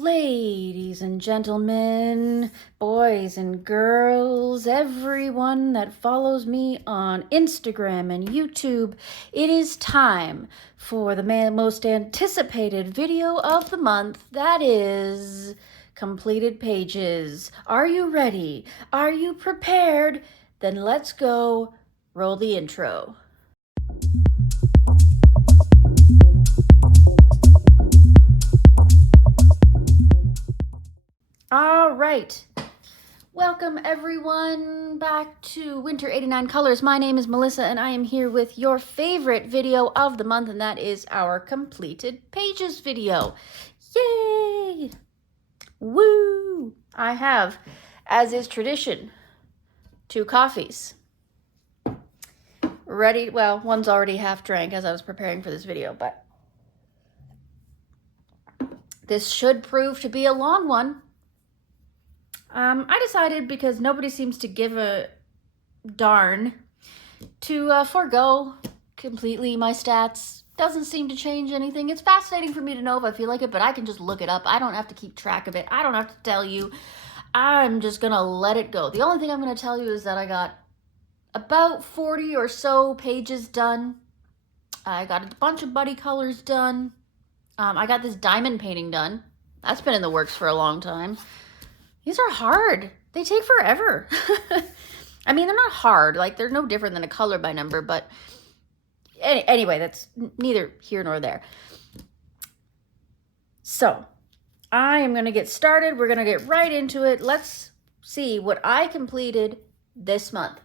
Ladies and gentlemen, boys and girls, everyone that follows me on Instagram and YouTube, it is time for the most anticipated video of the month, that is completed pages. Are you ready? Are you prepared? Then let's go. Roll the intro. All right. Welcome everyone back to Winter 89 Colors. My name is Melissa and I am here with your favorite video of the month, and that is our completed pages video. Yay! Woo! I have, as is tradition, 2 coffees. Ready? Well, one's already half drank as I was preparing for this video, but this should prove to be a long one. I decided, because nobody seems to give a darn, to forego completely my stats. Doesn't seem to change anything. It's fascinating for me to know if I feel like it, but I can just look it up. I don't have to keep track of it. I don't have to tell you. I'm just gonna let it go. The only thing I'm gonna tell you is that I got about 40 or so pages done. I got a bunch of buddy colors done. I got this diamond painting done. That's been in the works for a long time. These are hard. They take forever. I mean, they're not hard. Like, they're no different than a color by number, but anyway, that's neither here nor there. So, I am going to get started. We're going to get right into it. Let's see what I completed this month.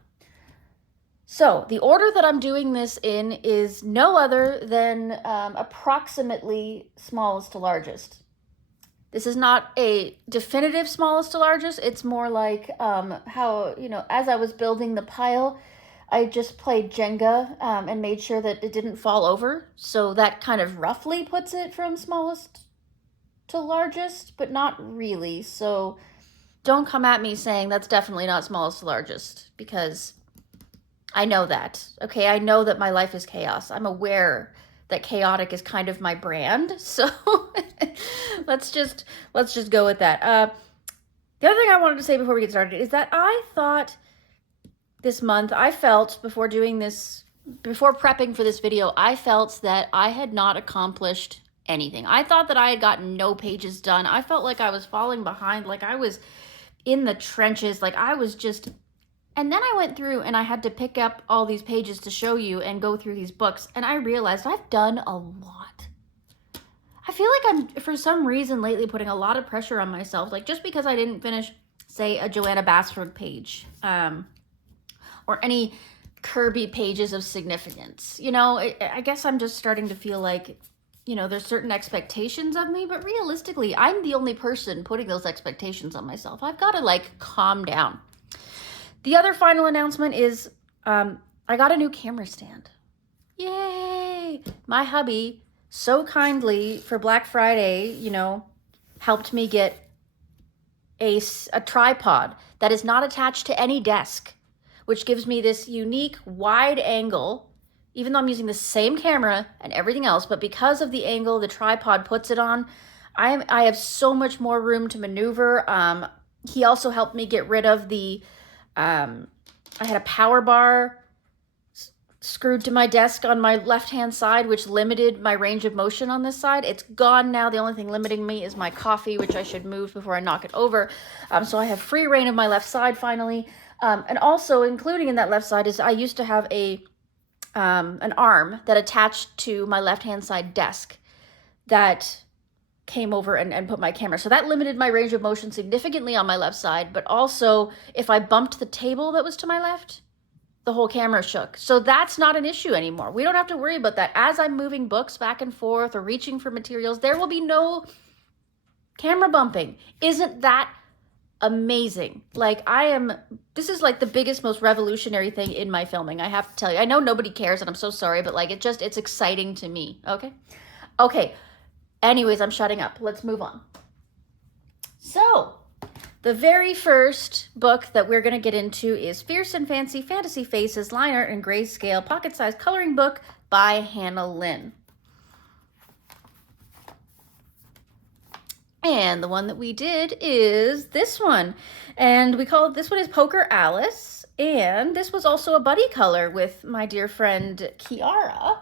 So, the order that I'm doing this in is no other than approximately smallest to largest. This is not a definitive smallest to largest. It's more like how, as I was building the pile, I just played Jenga and made sure that it didn't fall over. So that kind of roughly puts it from smallest to largest, but not really. So don't come at me saying that's definitely not smallest to largest, because I know that. Okay, I know that my life is chaos. I'm aware that chaotic is kind of my brand, so let's just go with that. The other thing I wanted to say before we get started is that I thought this month, I felt before doing this, before prepping for this video, I felt that I had not accomplished anything. I thought that I had gotten no pages done. I felt like I was falling behind, like I was in the trenches, like I was just... And then I went through and I had to pick up all these pages to show you and go through these books, and I realized I've done a lot. I feel like I'm, for some reason lately, putting a lot of pressure on myself. Like, just because I didn't finish, say, a Joanna Basford page, or any Kirby pages of significance. I guess I'm just starting to feel like, there's certain expectations of me, but realistically, I'm the only person putting those expectations on myself. I've got to, calm down. The other final announcement is I got a new camera stand. Yay! My hubby so kindly for Black Friday, helped me get a tripod that is not attached to any desk, which gives me this unique wide angle, even though I'm using the same camera and everything else, but because of the angle the tripod puts it on, I have so much more room to maneuver. He also helped me get rid of the... I had a power bar screwed to my desk on my left-hand side, which limited my range of motion on this side. It's gone now. The only thing limiting me is my coffee, which I should move before I knock it over. So I have free reign of my left side finally. And also including in that left side is I used to have an arm that attached to my left-hand side desk that came over and put my camera. So that limited my range of motion significantly on my left side, but also if I bumped the table that was to my left, the whole camera shook. So that's not an issue anymore. We don't have to worry about that. As I'm moving books back and forth or reaching for materials, there will be no camera bumping. Isn't that amazing? This is the biggest, most revolutionary thing in my filming, I have to tell you. I know nobody cares and I'm so sorry, but it's exciting to me. Okay. Anyways, I'm shutting up. Let's move on. So, the very first book that we're going to get into is Fierce and Fancy Fantasy Faces, Line Art and Grayscale Pocket-Sized Coloring Book by Hannah Lynn. And the one that we did is this one. And we call this one is Poker Alice. And this was also a buddy color with my dear friend Kiara.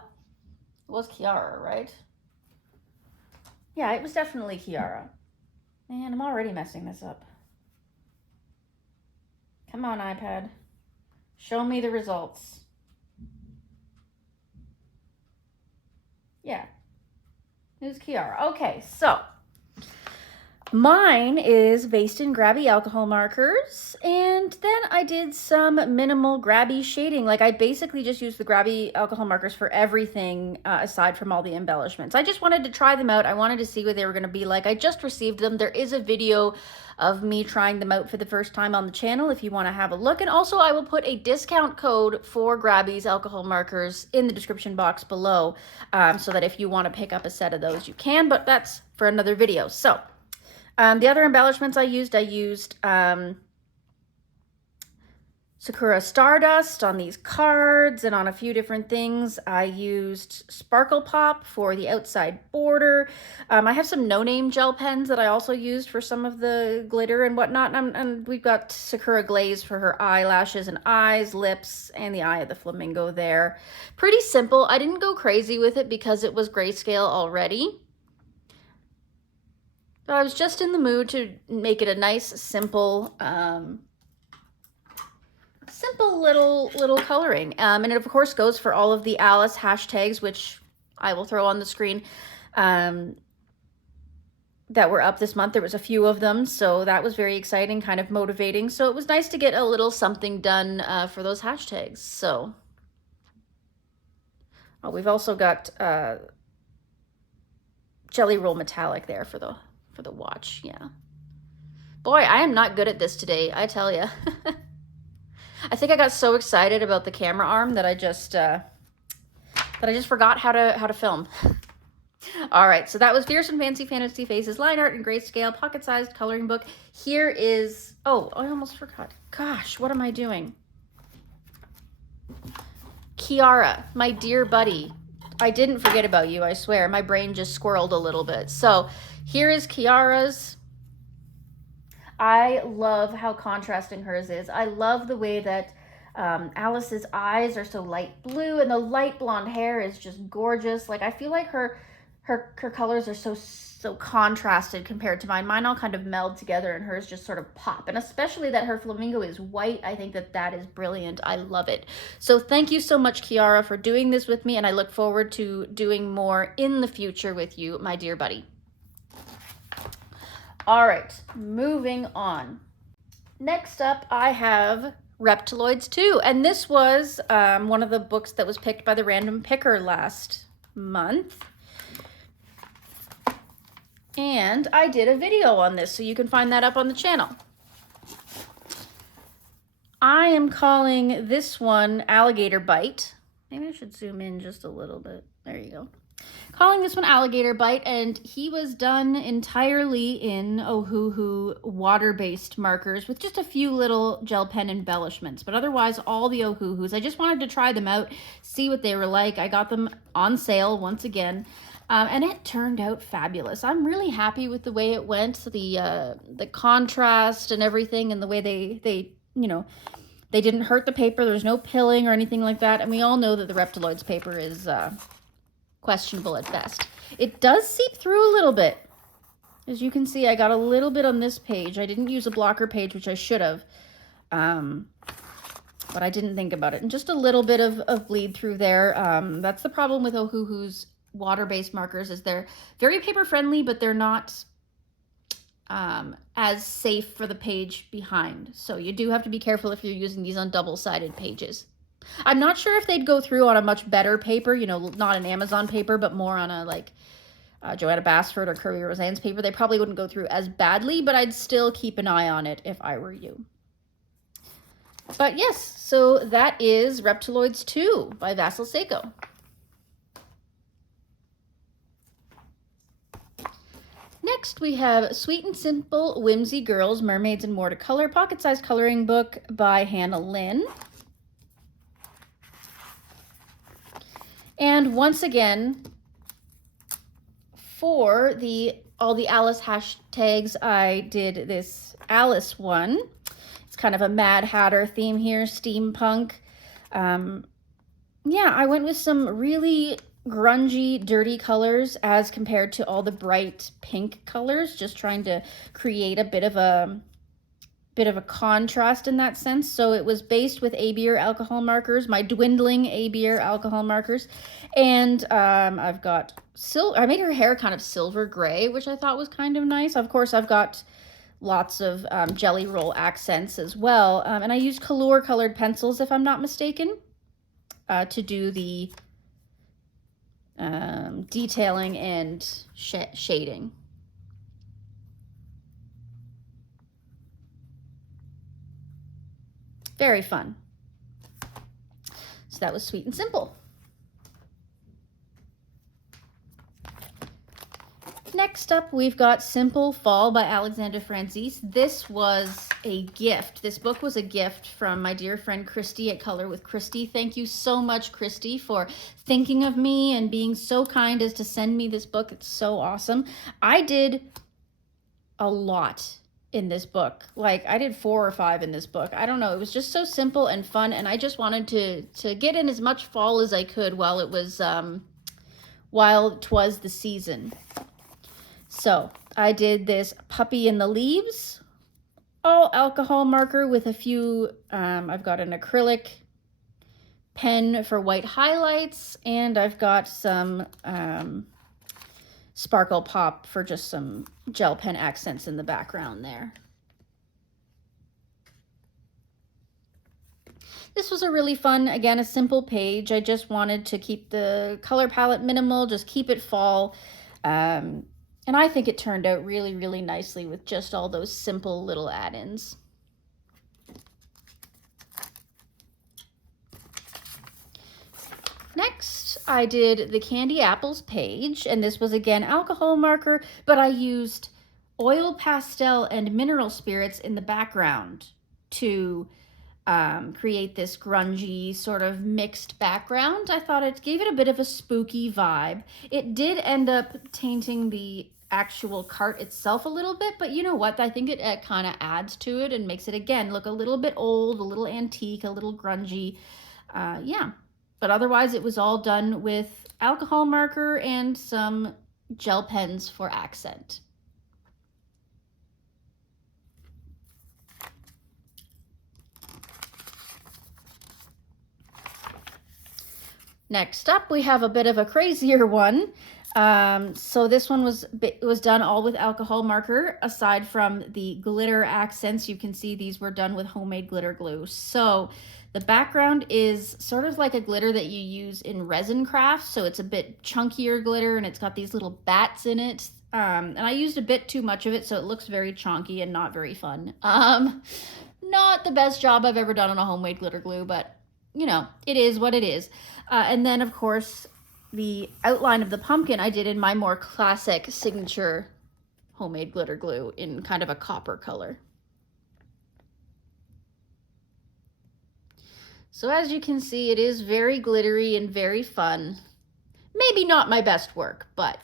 It was Kiara, right? Yeah, it was definitely Kiara. Man, I'm already messing this up. Come on, iPad. Show me the results. Yeah. It was Kiara. Okay, so mine is based in grabby alcohol markers, and then I did some minimal grabby shading. Like I basically just used the grabby alcohol markers for everything aside from all the embellishments. I just wanted to try them out. I wanted to see what they were going to be like. I just received them. There is a video of me trying them out for the first time on the channel if you want to have a look. And also I will put a discount code for Grabby's alcohol markers in the description box below, so that if you want to pick up a set of those, you can, but that's for another video. So the other embellishments I used Sakura Stardust on these cards and on a few different things. I used Sparkle Pop for the outside border. I have some no-name gel pens that I also used for some of the glitter and whatnot. And we've got Sakura Glaze for her eyelashes and eyes, lips, and the eye of the flamingo there. Pretty simple. I didn't go crazy with it because it was grayscale already. But I was just in the mood to make it a nice, simple little coloring. And it of course goes for all of the Alice hashtags, which I will throw on the screen, that were up this month. There was a few of them, so that was very exciting, kind of motivating. So it was nice to get a little something done for those hashtags. So we've also got Jelly Roll Metallic there for the watch. Yeah. Boy, I am not good at this today, I tell you. I think I got so excited about the camera arm that I just forgot how to film. All right, so that was Fierce and Fancy Fantasy Faces line art in grayscale, pocket-sized coloring book. Here is, oh, I almost forgot. Gosh, what am I doing? Kiara, my dear buddy. I didn't forget about you, I swear. My brain just squirreled a little bit. So here is Kiara's. I love how contrasting hers is. I love the way that Alice's eyes are so light blue and the light blonde hair is just gorgeous. Like I feel like her colors are so contrasted compared to mine. Mine all kind of meld together and hers just sort of pop. And especially that her flamingo is white. I think that is brilliant. I love it. So thank you so much, Kiara, for doing this with me. And I look forward to doing more in the future with you, my dear buddy. All right, moving on. Next up, I have Reptiloids 2, and this was one of the books that was picked by the random picker last month. And I did a video on this, so you can find that up on the channel. I am calling this one Alligator Bite. Maybe I should zoom in just a little bit. There you go. Calling this one Alligator Bite, and he was done entirely in Ohuhu water-based markers with just a few little gel pen embellishments, but otherwise all the Ohuhus. I just wanted to try them out, see what they were like. I got them on sale once again, and it turned out fabulous. I'm really happy with the way it went, the contrast and everything, and the way they you know, they didn't hurt the paper. There was no pilling or anything like that, and we all know that the Reptiloids paper is questionable at best. It does seep through a little bit. As you can see, I got a little bit on this page. I didn't use a blocker page, which I should have, but I didn't think about it. And just a little bit of bleed through there. That's the problem with Ohuhu's water-based markers, is they're very paper friendly, but they're not as safe for the page behind. So you do have to be careful if you're using these on double-sided pages. I'm not sure if they'd go through on a much better paper, you know, not an Amazon paper, but more on a like Joanna Basford or Curly Roseanne's paper. They probably wouldn't go through as badly, but I'd still keep an eye on it if I were you. But yes, so that is Reptiloids 2 by Vassal Seiko. Next, we have Sweet and Simple Whimsy Girls, Mermaids and More to Color, pocket-sized coloring book by Hannah Lynn. And once again, for the all the Alice hashtags, I did this Alice one. It's kind of a Mad Hatter theme here, steampunk. Yeah, I went with some really grungy, dirty colors as compared to all the bright pink colors, just trying to create a bit of a contrast in that sense. So it was based with ABR alcohol markers, my dwindling ABR alcohol markers, and I've got I made her hair kind of silver gray, which I thought was kind of nice. Of course, I've got lots of jelly roll accents as well, and I used Color colored pencils, if I'm not mistaken, to do the detailing and shading. Very fun. So that was sweet and simple. Next up, we've got Simple Fall by Alexander Franzese. This was a gift. This book was a gift from my dear friend Christy at Color with Christy. Thank you so much, Christy, for thinking of me and being so kind as to send me this book. It's so awesome. I did a lot in this book. Like, I did 4 or 5 in this book. I don't know. It was just so simple and fun, and I just wanted to get in as much fall as I could while it was the season. So I did this Puppy in the Leaves, all alcohol marker with a few, I've got an acrylic pen for white highlights, and I've got some Sparkle Pop for just some gel pen accents in the background there. This was a really fun, again, a simple page. I just wanted to keep the color palette minimal, just keep it fall. And I think it turned out really, really nicely with just all those simple little add-ins. Next, I did the Candy Apples page, and this was again alcohol marker, but I used oil pastel and mineral spirits in the background to create this grungy sort of mixed background. I thought it gave it a bit of a spooky vibe. It did end up tainting the actual cart itself a little bit, but you know what? I think it kind of adds to it and makes it, again, look a little bit old, a little antique, a little grungy. Yeah, but otherwise it was all done with alcohol marker and some gel pens for accent. Next up, we have a bit of a crazier one. So this one was done all with alcohol marker. Aside from the glitter accents, you can see these were done with homemade glitter glue. So the background is sort of like a glitter that you use in resin crafts. So it's a bit chunkier glitter, and it's got these little bats in it. And I used a bit too much of it, so it looks very chonky and not very fun. Not the best job I've ever done on a homemade glitter glue, but you know, it is what it is. And then, of course, the outline of the pumpkin I did in my more classic signature homemade glitter glue in kind of a copper color. So as you can see, it is very glittery and very fun. Maybe not my best work, but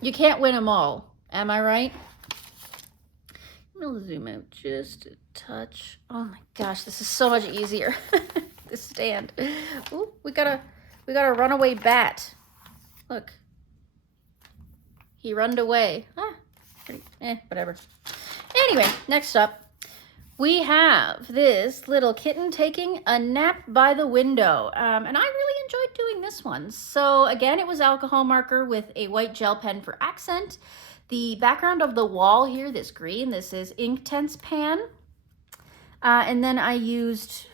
you can't win them all. Am I right? I'm gonna zoom out just a touch. Oh my gosh, this is so much easier. This stand. Ooh, we got a runaway bat. Look. He runned away. Whatever. Anyway, next up, we have this little kitten taking a nap by the window. And I really enjoyed doing this one. So again, it was alcohol marker with a white gel pen for accent. The background of the wall here, this green, this is Inktense Pan. And then I used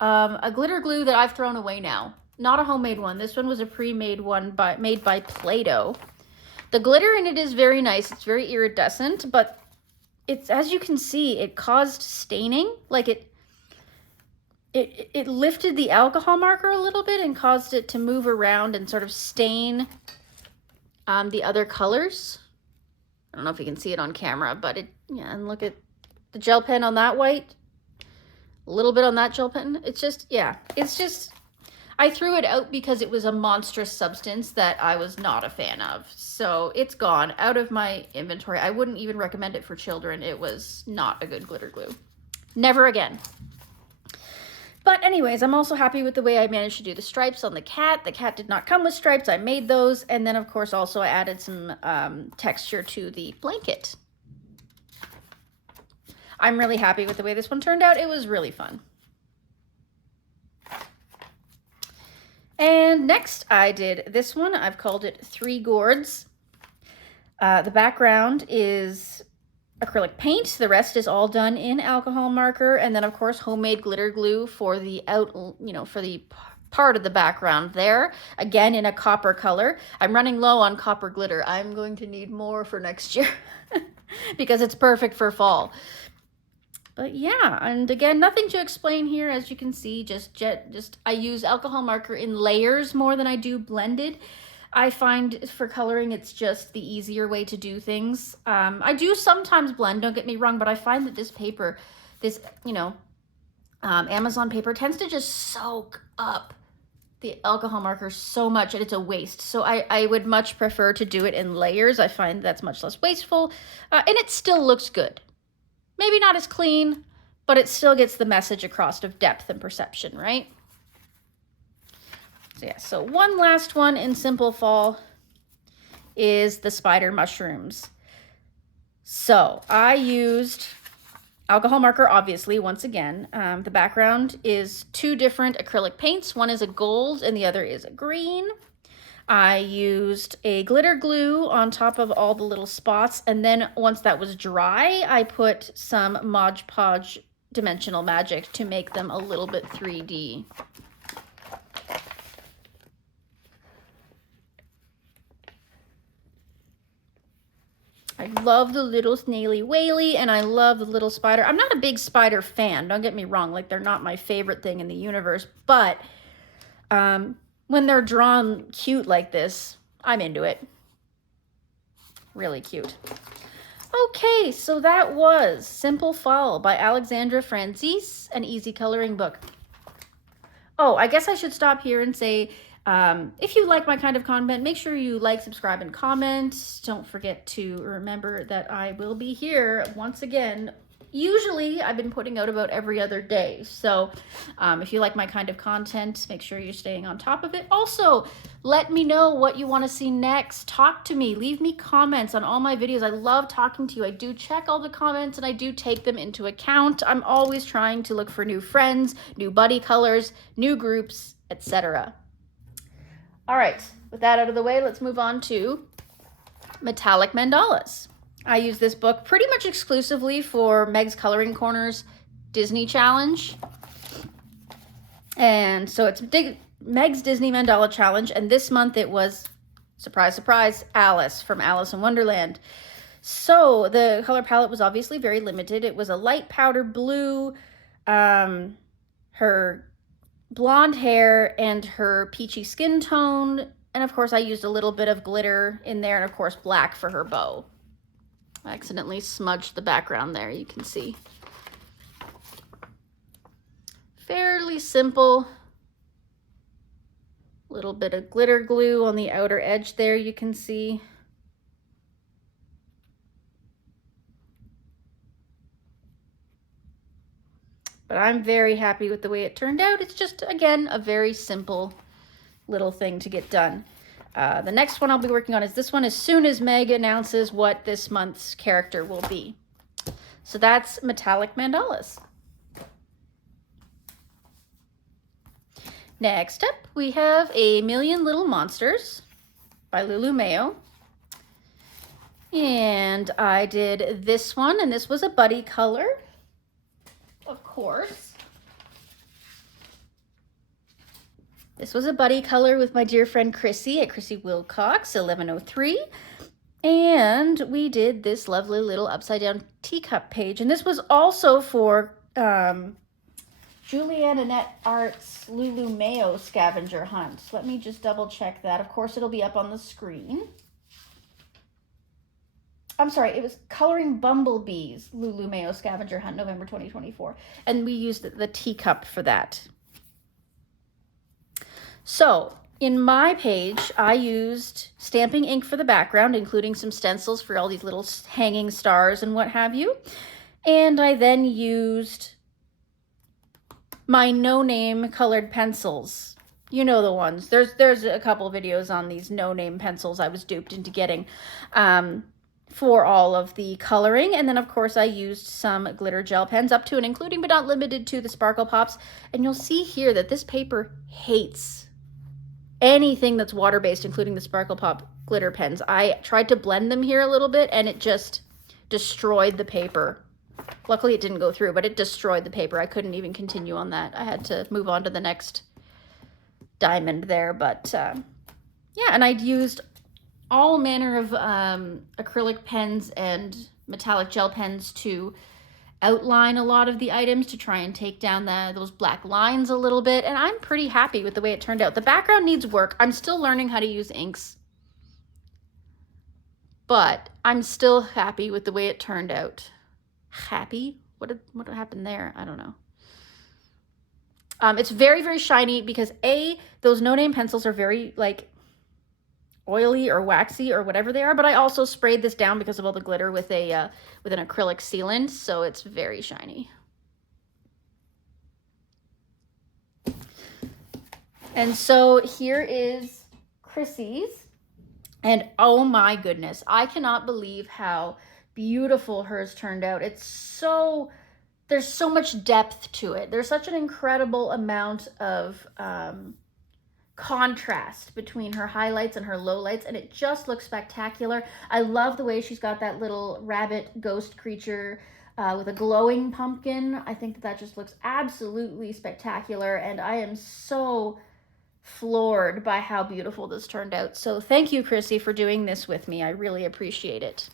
a glitter glue that I've thrown away now. Not a homemade one. This one was a pre-made one made by Play-Doh. The glitter in it is very nice. It's very iridescent, but it's, as you can see, it caused staining. Like it lifted the alcohol marker a little bit and caused it to move around and sort of stain the other colors. I don't know if you can see it on camera, but yeah, and look at the gel pen on that white, a little bit on that gel pen. It's just, yeah, it's just, I threw it out because it was a monstrous substance that I was not a fan of. So it's gone out of my inventory. I wouldn't even recommend it for children. It was not a good glitter glue. Never again. But anyways, I'm also happy with the way I managed to do the stripes on the cat. The cat did not come with stripes. I made those. And then, of course, also I added some texture to the blanket. I'm really happy with the way this one turned out. It was really fun. And next I did this one. I've called it 3 Gourds. The background is acrylic paint. The rest is all done in alcohol marker. And then, of course, homemade glitter glue for the for the part of the background there. Again, in a copper color. I'm running low on copper glitter. I'm going to need more for next year because it's perfect for fall. But yeah, and again, nothing to explain here. As you can see, just I use alcohol marker in layers more than I do blended. I find for coloring, it's just the easier way to do things. I do sometimes blend, don't get me wrong, but I find that this paper, Amazon paper tends to just soak up the alcohol marker so much and it's a waste. So I would much prefer to do it in layers. I find that's much less wasteful and it still looks good. Maybe not as clean, but it still gets the message across of depth and perception, right? So yeah, so one last one in Simple Fall is the spider mushrooms. So I used alcohol marker, obviously, once again. The background is 2 different acrylic paints. One is a gold and the other is a green. I used a glitter glue on top of all the little spots, and then once that was dry, I put some Mod Podge Dimensional Magic to make them a little bit 3D. I love the little snaily whaley, and I love the little spider. I'm not a big spider fan, don't get me wrong, like they're not my favorite thing in the universe, but when they're drawn cute like this, I'm into it. Really cute. Okay, so that was Simple Fall by Alexandra Franzese, an easy coloring book. Oh, I guess I should stop here and say, if you like my kind of content, make sure you like, subscribe, and comment. Don't forget to remember that I will be here once again. Usually, I've been putting out about every other day. So if you like my kind of content, make sure you're staying on top of it. Also, let me know what you want to see next. Talk to me. Leave me comments on all my videos. I love talking to you. I do check all the comments and I do take them into account. I'm always trying to look for new friends, new buddy colors, new groups, etc. All right, with that out of the way, let's move on to metallic mandalas. I use this book pretty much exclusively for Meg's Coloring Corner's Disney Challenge. And so it's Meg's Disney Mandala Challenge. And this month it was, surprise, surprise, Alice from Alice in Wonderland. So the color palette was obviously very limited. It was a light powder blue, her blonde hair, and her peachy skin tone. And of course I used a little bit of glitter in there, and of course black for her bow. I accidentally smudged the background there, you can see. Fairly simple. Little bit of glitter glue on the outer edge there, you can see. But I'm very happy with the way it turned out. It's just, again, a very simple little thing to get done. The next one I'll be working on is this one as soon as Meg announces what this month's character will be. So that's Metallic Mandalas. Next up, we have A Million Little Monsters by Lulu Mayo. And I did this one, and this was a buddy color, of course. This was a buddy color with my dear friend Chrissy at Chrissy Wilcox, 1103. And we did this lovely little upside down teacup page. And this was also for Julianne Annette Art's Lulu Mayo scavenger hunt. Let me just double check that. Of course, it'll be up on the screen. I'm sorry, it was Coloring Bumblebees, Lulu Mayo scavenger hunt, November 2024. And we used the teacup for that. So in my page, I used stamping ink for the background, including some stencils for all these little hanging stars and what have you. And I then used my no-name colored pencils. You know the ones. There's a couple videos on these no-name pencils I was duped into getting for all of the coloring. And then, of course, I used some glitter gel pens up to and including but not limited to the Sparkle Pops. And you'll see here that this paper hates anything that's water-based, including the Sparkle Pop glitter pens. I tried to blend them here a little bit, and it just destroyed the paper. Luckily, it didn't go through, but it destroyed the paper. I couldn't even continue on that. I had to move on to the next diamond there. But, yeah, and I'd used all manner of acrylic pens and metallic gel pens to outline a lot of the items to try and take down those black lines a little bit, and I'm pretty happy with the way it turned out. The background needs work. I'm still learning how to use inks, but I'm still happy with the way it turned out. Happy? What happened there? I don't know. It's very, very shiny because those no-name pencils are very like oily or waxy or whatever they are, but I also sprayed this down because of all the glitter with an acrylic sealant, so it's very shiny. And so here is Chrissy's, and oh my goodness, I cannot believe how beautiful hers turned out. There's so much depth to it. There's such an incredible amount of contrast between her highlights and her lowlights, and it just looks spectacular. I love the way she's got that little rabbit ghost creature with a glowing pumpkin. I think that just looks absolutely spectacular, and I am so floored by how beautiful this turned out. So thank you, Chrissy, for doing this with me. I really appreciate it.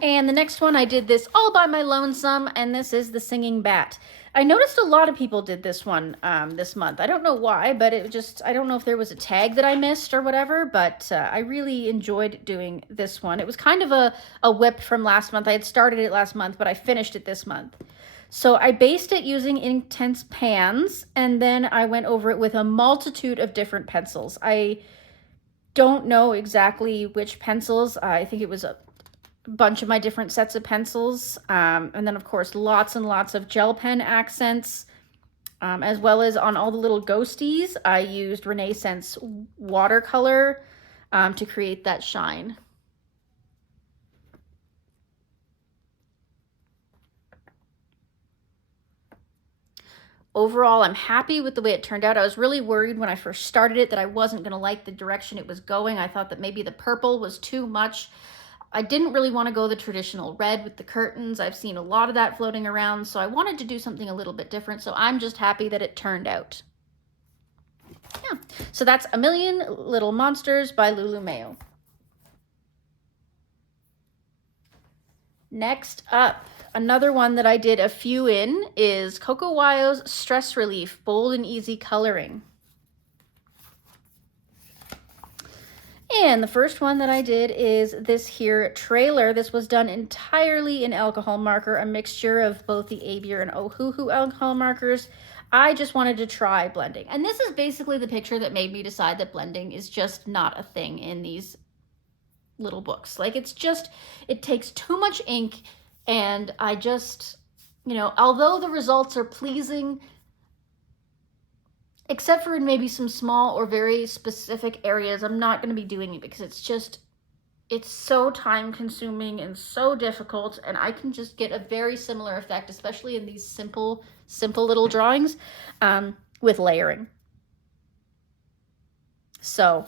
And the next one, I did this all by my lonesome, and this is the Singing Bat. I noticed a lot of people did this one this month. I don't know why, but I don't know if there was a tag that I missed or whatever, but I really enjoyed doing this one. It was kind of a whip from last month. I had started it last month, but I finished it this month. So I based it using Intense pans, and then I went over it with a multitude of different pencils. I don't know exactly which pencils. I think it was a bunch of my different sets of pencils, and then of course lots and lots of gel pen accents, as well as on all the little ghosties I used Renaissance watercolor to create that shine. Overall, I'm happy with the way it turned out. I was really worried when I first started it that I wasn't going to like the direction it was going. I thought that maybe the purple was too much. I didn't really want to go the traditional red with the curtains. I've seen a lot of that floating around, so I wanted to do something a little bit different, so I'm just happy that it turned out. Yeah, so that's A Million Little Monsters by Lulu Mayo. Next up, another one that I did a few in is Coco Wyo's Stress Relief Bold and Easy Coloring. And the first one that I did is this here trailer. This was done entirely in alcohol marker, a mixture of both the Abier and Ohuhu alcohol markers. I just wanted to try blending. And this is basically the picture that made me decide that blending is just not a thing in these little books. Like, it takes too much ink, and I just, although the results are pleasing, except for in maybe some small or very specific areas, I'm not going to be doing it because it's so time consuming and so difficult, and I can just get a very similar effect, especially in these simple little drawings, with layering. So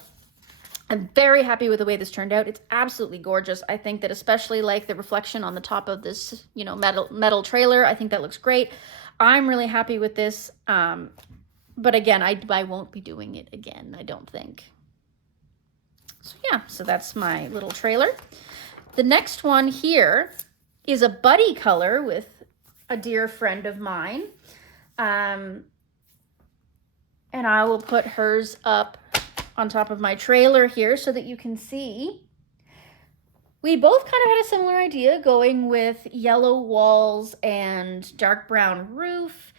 I'm very happy with the way this turned out. It's absolutely gorgeous. I think that especially like the reflection on the top of this, metal trailer, I think that looks great. I'm really happy with this. But again, I won't be doing it again, I don't think. So yeah, so that's my little trailer. The next one here is a buddy color with a dear friend of mine. And I will put hers up on top of my trailer here so that you can see. We both kind of had a similar idea, going with yellow walls and dark brown roof.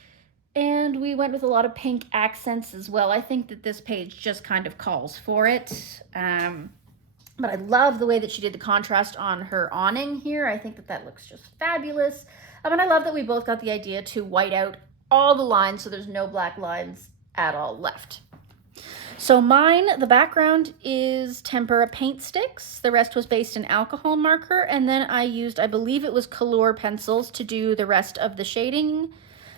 And we went with a lot of pink accents as well. I think that this page just kind of calls for it. But I love the way that she did the contrast on her awning here. I think that that looks just fabulous. And I love that we both got the idea to white out all the lines so there's no black lines at all left. So mine, the background is tempera paint sticks. The rest was based in alcohol marker. And then I used, I believe it was Color pencils to do the rest of the shading.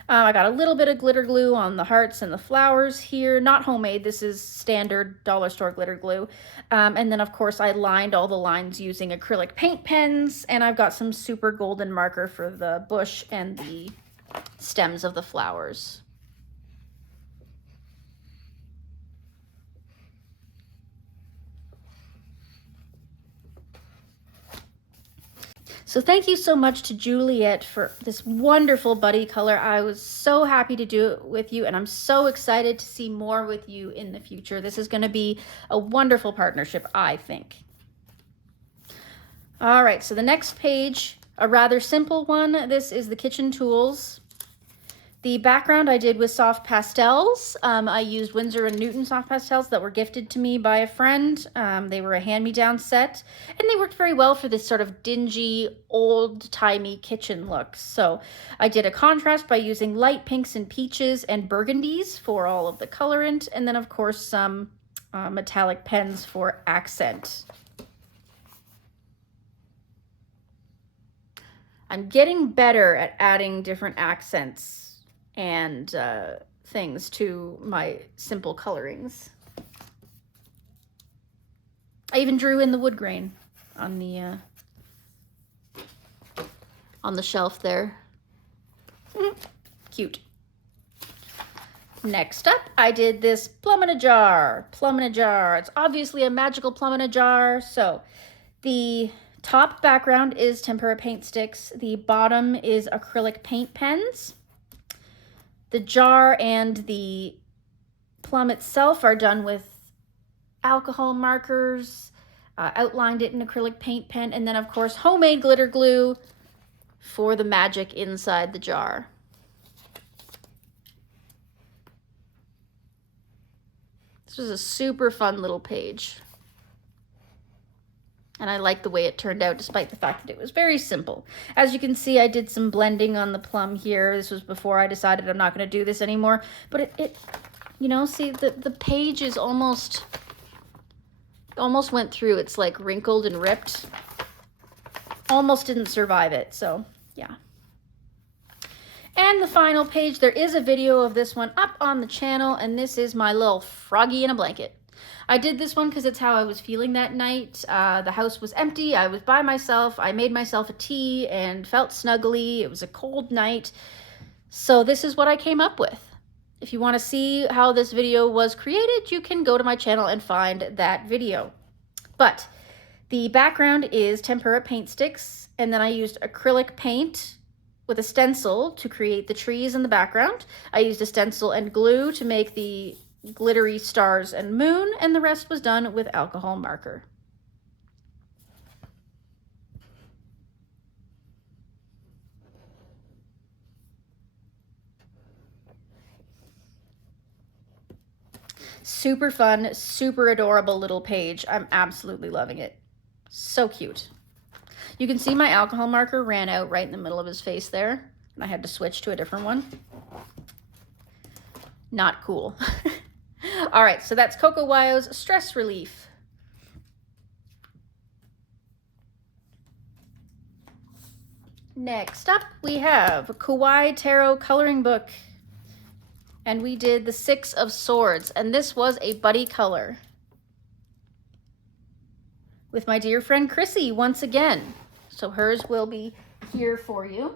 I got a little bit of glitter glue on the hearts and the flowers here. Not homemade, this is standard dollar store glitter glue. And then of course I lined all the lines using acrylic paint pens, and I've got some super golden marker for the bush and the stems of the flowers. So thank you so much to Juliet for this wonderful buddy color. I was so happy to do it with you, and I'm so excited to see more with you in the future. This is going to be a wonderful partnership, I think. All right, so the next page, a rather simple one. This is the kitchen tools. The background I did with soft pastels. I used Winsor & Newton soft pastels that were gifted to me by a friend. They were a hand-me-down set, and they worked very well for this sort of dingy, old-timey kitchen look. So I did a contrast by using light pinks and peaches and burgundies for all of the colorant, and then of course some metallic pens for accent. I'm getting better at adding different accents and things to my simple colorings. I even drew in the wood grain on the shelf there. Cute. Next up, I did this plum in a jar. Plum in a jar. It's obviously a magical plum in a jar. So the top background is tempera paint sticks. The bottom is acrylic paint pens. The jar and the plum itself are done with alcohol markers, outlined it in acrylic paint pen, and then of course homemade glitter glue for the magic inside the jar. This was a super fun little page. And I like the way it turned out despite the fact that it was very simple. As you can see, I did some blending on the plum here. This was before I decided I'm not going to do this anymore. But it you know, see the page is almost went through. It's like wrinkled and ripped. Almost didn't survive it, so yeah. And the final page, there is a video of this one up on the channel, and this is my little froggy in a blanket. I did this one because it's how I was feeling that night. The house was empty. I was by myself. I made myself a tea and felt snuggly. It was a cold night. So this is what I came up with. If you want to see how this video was created, you can go to my channel and find that video. But the background is tempera paint sticks, and then I used acrylic paint with a stencil to create the trees in the background. I used a stencil and glue to make the glittery stars and moon, and the rest was done with alcohol marker. Super fun, super adorable little page. I'm absolutely loving it. So cute. You can see my alcohol marker ran out right in the middle of his face there, and I had to switch to a different one. Not cool. All right, so that's Coco Wyo's Stress Relief. Next up, we have a Kawaii Tarot coloring book. And we did the Six of Swords, and this was a buddy color with my dear friend Chrissy once again. So hers will be here for you.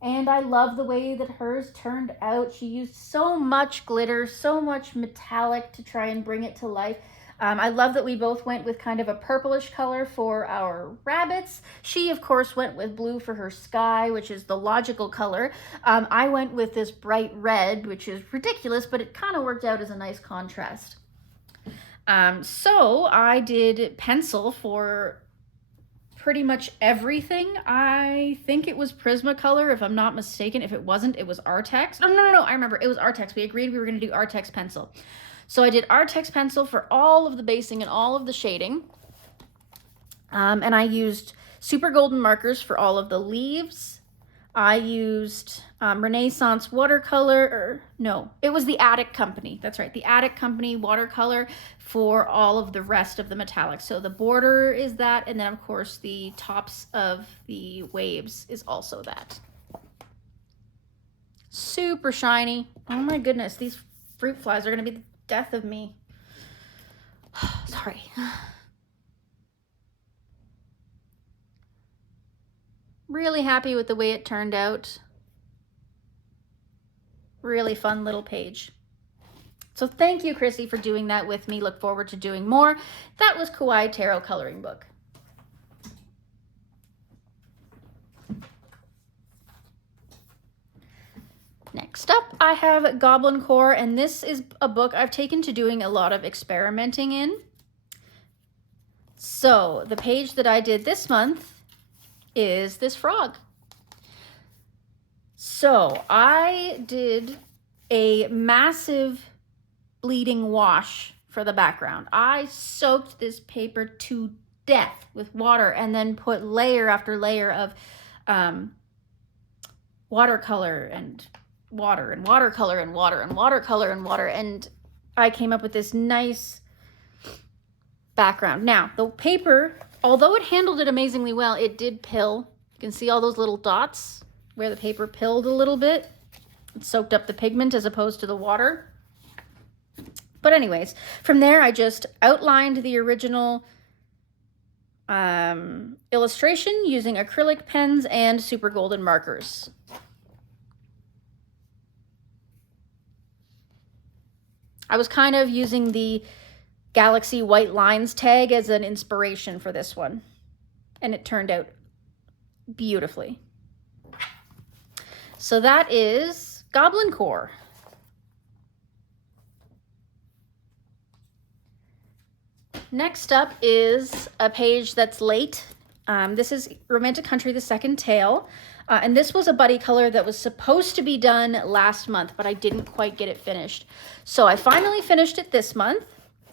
And I love the way that hers turned out. She used so much glitter, so much metallic to try and bring it to life. I love that we both went with kind of a purplish color for our rabbits. She, of course, went with blue for her sky, which is the logical color. I went with this bright red, which is ridiculous, but it kind of worked out as a nice contrast. So I did pencil for pretty much everything. I think it was Prismacolor, if I'm not mistaken. If it wasn't, it was Artex. No, I remember. It was Artex. We agreed we were going to do Artex pencil. So I did Artex pencil for all of the basing and all of the shading. And I used Super Golden markers for all of the leaves. I used Renaissance watercolor, it was the Attic Company. That's right, the Attic Company watercolor for all of the rest of the metallics. So the border is that, and then of course the tops of the waves is also that. Super shiny. Oh my goodness, these fruit flies are gonna be the death of me. Sorry. Really happy with the way it turned out. Really fun little page. So thank you, Chrissy, for doing that with me. Look forward to doing more. That was Kawaii Tarot Coloring Book. Next up, I have Goblin Core, and this is a book I've taken to doing a lot of experimenting in. So the page that I did this month is this frog. So I did a massive bleeding wash for the background. I soaked this paper to death with water and then put layer after layer of watercolor and water and watercolor and water and watercolor and water, and I came up with this nice background. Now, the paper, although it handled it amazingly well, it did pill. You can see all those little dots where the paper pilled a little bit. It soaked up the pigment as opposed to the water. But anyways, from there I just outlined the original illustration using acrylic pens and super golden markers. I was kind of using the Galaxy White Lines tag as an inspiration for this one, and it turned out beautifully. So that is Goblin Core. Next up is a page that's late. This is Romantic Country, the Second Tale. And this was a buddy color that was supposed to be done last month, but I didn't quite get it finished. So I finally finished it this month,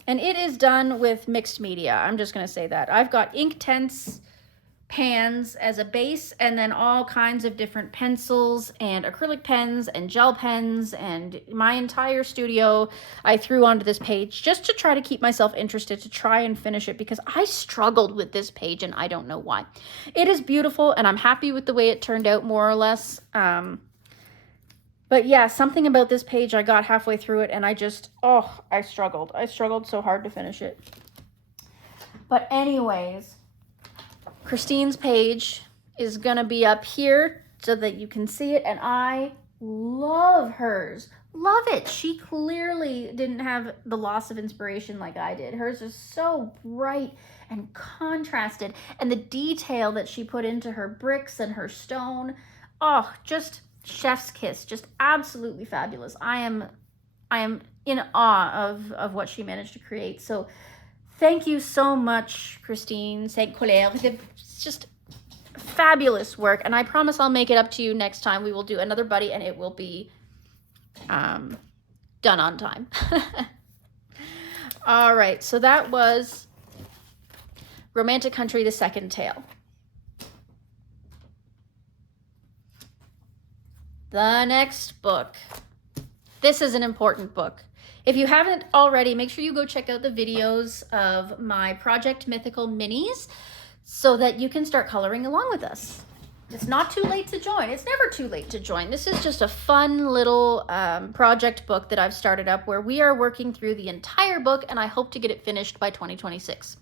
and it is done with mixed media. I'm just going to say that. I've got Inktense pans as a base, and then all kinds of different pencils and acrylic pens and gel pens, and my entire studio I threw onto this page just to try to keep myself interested to try and finish it, because I struggled with this page and I don't know why. It is beautiful and I'm happy with the way it turned out, more or less. But yeah, something about this page, I got halfway through it and I just, I struggled. I struggled so hard to finish it. But anyways, Christine's page is gonna be up here so that you can see it, and I love hers. Love it. She clearly didn't have the loss of inspiration like I did. Hers is so bright and contrasted, and the detail that she put into her bricks and her stone, just chef's kiss, just absolutely fabulous. I am in awe of what she managed to create. So thank you so much, Christine St. Colère. It's just fabulous work, and I promise I'll make it up to you next time. We will do another buddy, and it will be done on time. All right, so that was Romantic Country, the Second Tale. The next book. This is an important book. If you haven't already, make sure you go check out the videos of my Project Mythical minis so that you can start coloring along with us. It's not too late to join. It's never too late to join. This is just a fun little project book that I've started up where we are working through the entire book, and I hope to get it finished by 2026.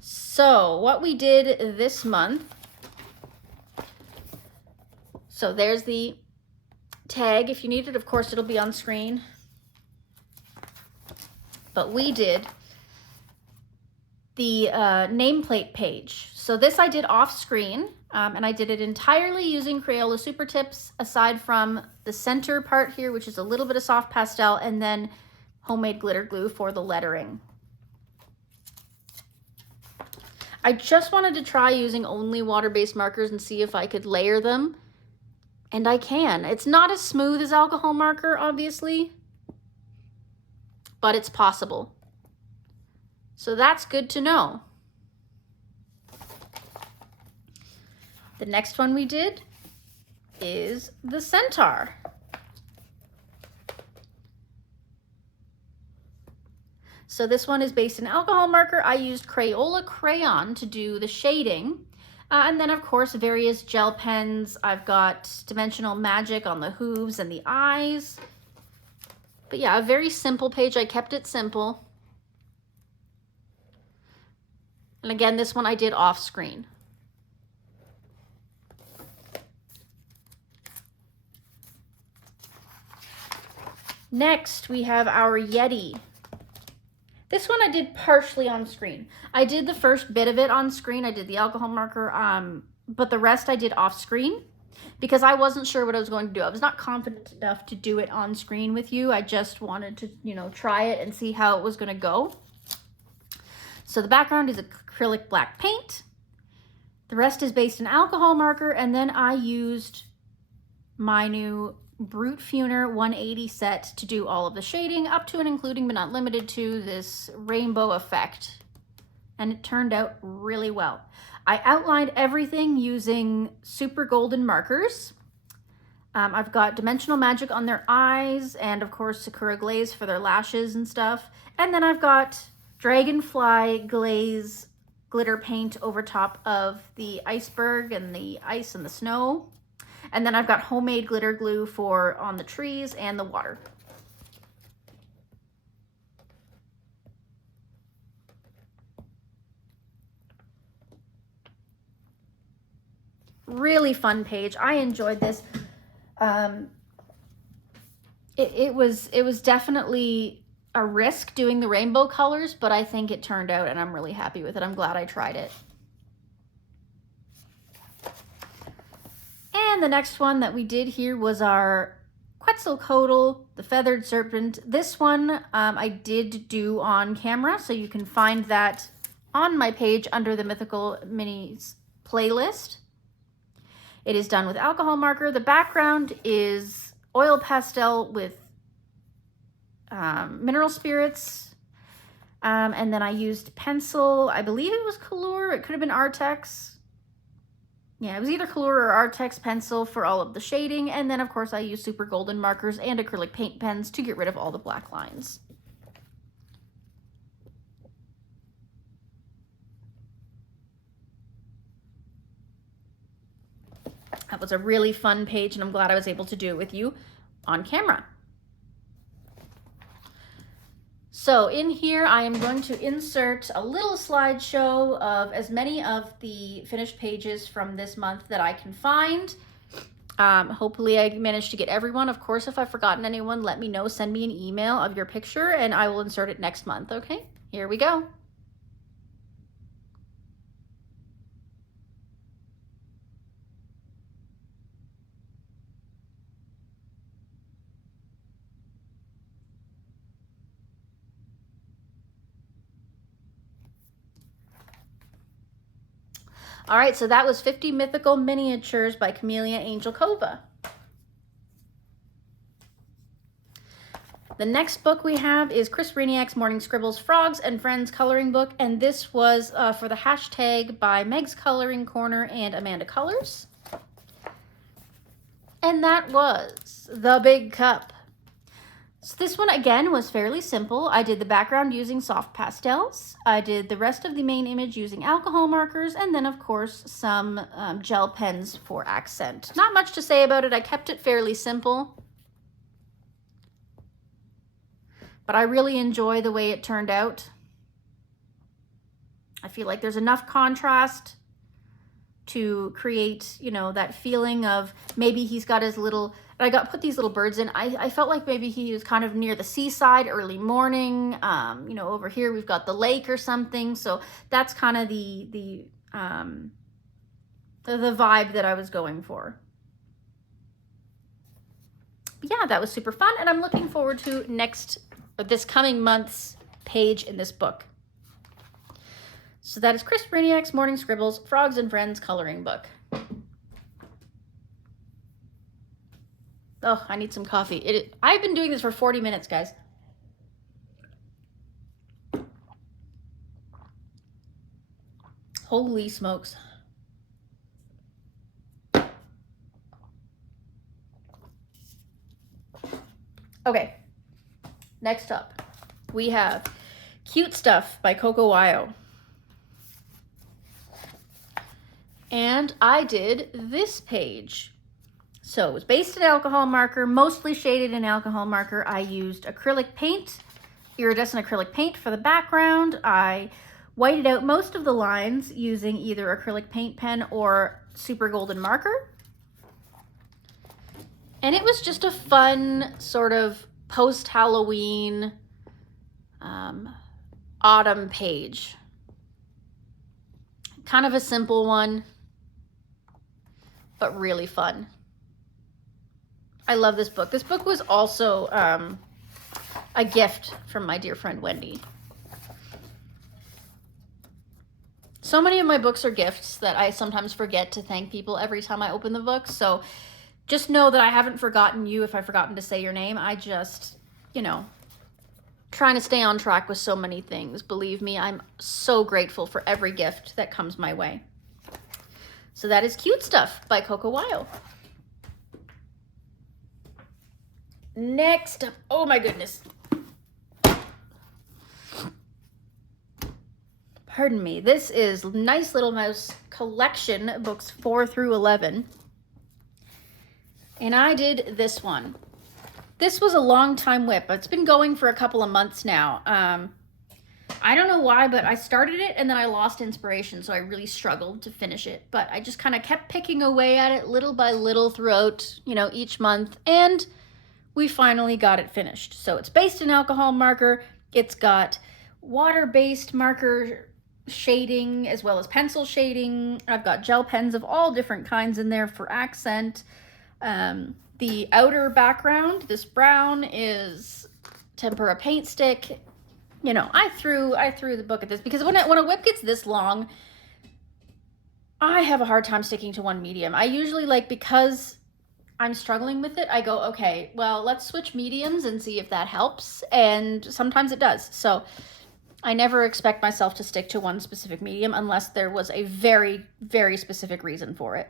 So what we did this month, so there's the tag. If you need it, of course, it'll be on screen. But we did the nameplate page. So this I did off screen, and I did it entirely using Crayola Super Tips, aside from the center part here, which is a little bit of soft pastel, and then homemade glitter glue for the lettering. I just wanted to try using only water-based markers and see if I could layer them. And I can. It's not as smooth as alcohol marker, obviously, but it's possible. So that's good to know. The next one we did is the centaur. So this one is based in alcohol marker. I used Crayola crayon to do the shading. And then of course, various gel pens. I've got Dimensional Magic on the hooves and the eyes. But yeah, a very simple page. I kept it simple. And again, this one I did off screen. Next, we have our Yeti. This one I did partially on screen. I did the first bit of it on screen. I did the alcohol marker, but the rest I did off screen because I wasn't sure what I was going to do. I was not confident enough to do it on screen with you. I just wanted to, you know, try it and see how it was going to go. So the background is acrylic black paint. The rest is based in alcohol marker, and then I used my new Brute Funer 180 set to do all of the shading up to and including but not limited to this rainbow effect, and it turned out really well. I outlined everything using super golden markers. I've got Dimensional Magic on their eyes and of course Sakura Glaze for their lashes and stuff, and then I've got Dragonfly Glaze glitter paint over top of the iceberg and the ice and the snow. And then I've got homemade glitter glue for on the trees and the water. Really fun page. I enjoyed this. It was definitely a risk doing the rainbow colors, but I think it turned out and I'm really happy with it. I'm glad I tried it. And the next one that we did here was our Quetzalcoatl, the Feathered Serpent. This one I did do on camera, so you can find that on my page under the Mythical Minis playlist. It is done with alcohol marker. The background is oil pastel with mineral spirits. And then I used pencil. I believe it was Color. It could have been Artex. Yeah, it was either Color or Artex pencil for all of the shading. And then, of course, I used super golden markers and acrylic paint pens to get rid of all the black lines. That was a really fun page, and I'm glad I was able to do it with you on camera. So in here, I am going to insert a little slideshow of as many of the finished pages from this month that I can find. Hopefully I managed to get everyone. Of course, if I've forgotten anyone, let me know. Send me an email of your picture and I will insert it next month, okay? Here we go. All right, so that was 50 Mythical Miniatures by Camellia Angelkova. The next book we have is Chris Brainiac's Morning Scribbles, Frogs and Friends coloring book, and this was for the hashtag by Meg's Coloring Corner and Amanda Colors. And that was The Big Cup. So this one, again, was fairly simple. I did the background using soft pastels. I did the rest of the main image using alcohol markers, and then, of course, some gel pens for accent. Not much to say about it. I kept it fairly simple. But I really enjoy the way it turned out. I feel like there's enough contrast to create, you know, that feeling of maybe he's got his little... I put these little birds in. I felt like maybe he was kind of near the seaside, early morning. You know, over here we've got the lake or something. So that's kind of the vibe that I was going for. But yeah, that was super fun, and I'm looking forward to this coming month's page in this book. So that is Chris Brainiac's Morning Scribbles, Frogs and Friends coloring book. Oh, I need some coffee. I've been doing this for 40 minutes, guys. Holy smokes. Okay, next up, we have Cute Stuff by Coco Wyo. And I did this page. So it was based in alcohol marker, mostly shaded in alcohol marker. I used acrylic paint, iridescent acrylic paint for the background. I whited out most of the lines using either acrylic paint pen or super golden marker. And it was just a fun sort of post-Halloween autumn page. Kind of a simple one, but really fun. I love this book. This book was also a gift from my dear friend Wendy. So many of my books are gifts that I sometimes forget to thank people every time I open the book. So just know that I haven't forgotten you if I've forgotten to say your name. I just, you know, trying to stay on track with so many things. Believe me, I'm so grateful for every gift that comes my way. So that is Cute Stuff by Coco Wyo. Next up, oh my goodness. Pardon me. This is Nice Little Mouse Collection, books 4 through 11. And I did this one. This was a long time whip. It's been going for a couple of months now. I don't know why, but I started it and then I lost inspiration, so I really struggled to finish it. But I just kind of kept picking away at it little by little throughout, you know, each month. And we finally got it finished. So it's based in alcohol marker. It's got water-based marker shading as well as pencil shading. I've got gel pens of all different kinds in there for accent. The outer background, this brown, is tempera paint stick. You know, I threw the book at this because when a whip gets this long, I have a hard time sticking to one medium. I usually, like, because I'm struggling with it, I go, okay, well, let's switch mediums and see if that helps. And sometimes it does. So I never expect myself to stick to one specific medium unless there was a very, very specific reason for it.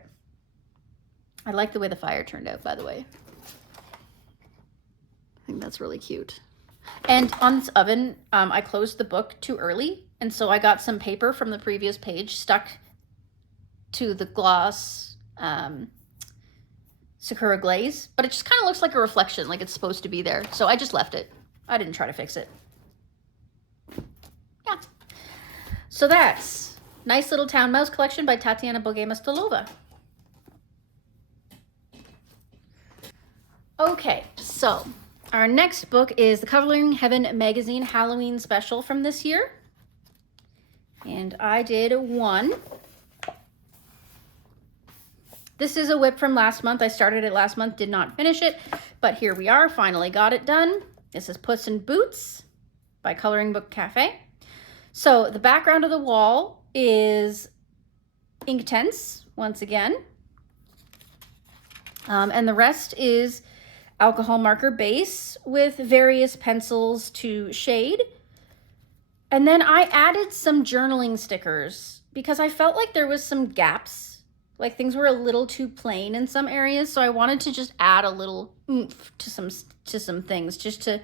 I like the way the fire turned out, by the way. I think that's really cute. And on this oven, I closed the book too early. And so I got some paper from the previous page stuck to the gloss Sakura glaze, but it just kind of looks like a reflection, like it's supposed to be there. So I just left it. I didn't try to fix it. Yeah. So that's Nice Little Town Mouse Collection by Tatiana Bogema-Stolova. Okay, so our next book is the Coloring Heaven Magazine Halloween Special from this year. And I did one. This is a whip from last month. I started it last month, did not finish it, but here we are, finally got it done. This is Puss in Boots by Coloring Book Cafe. So the background of the wall is Inktense, once again. And the rest is alcohol marker base with various pencils to shade. And then I added some journaling stickers because I felt like there was some gaps. Like things were a little too plain in some areas, so I wanted to just add a little oomph to some things, just to,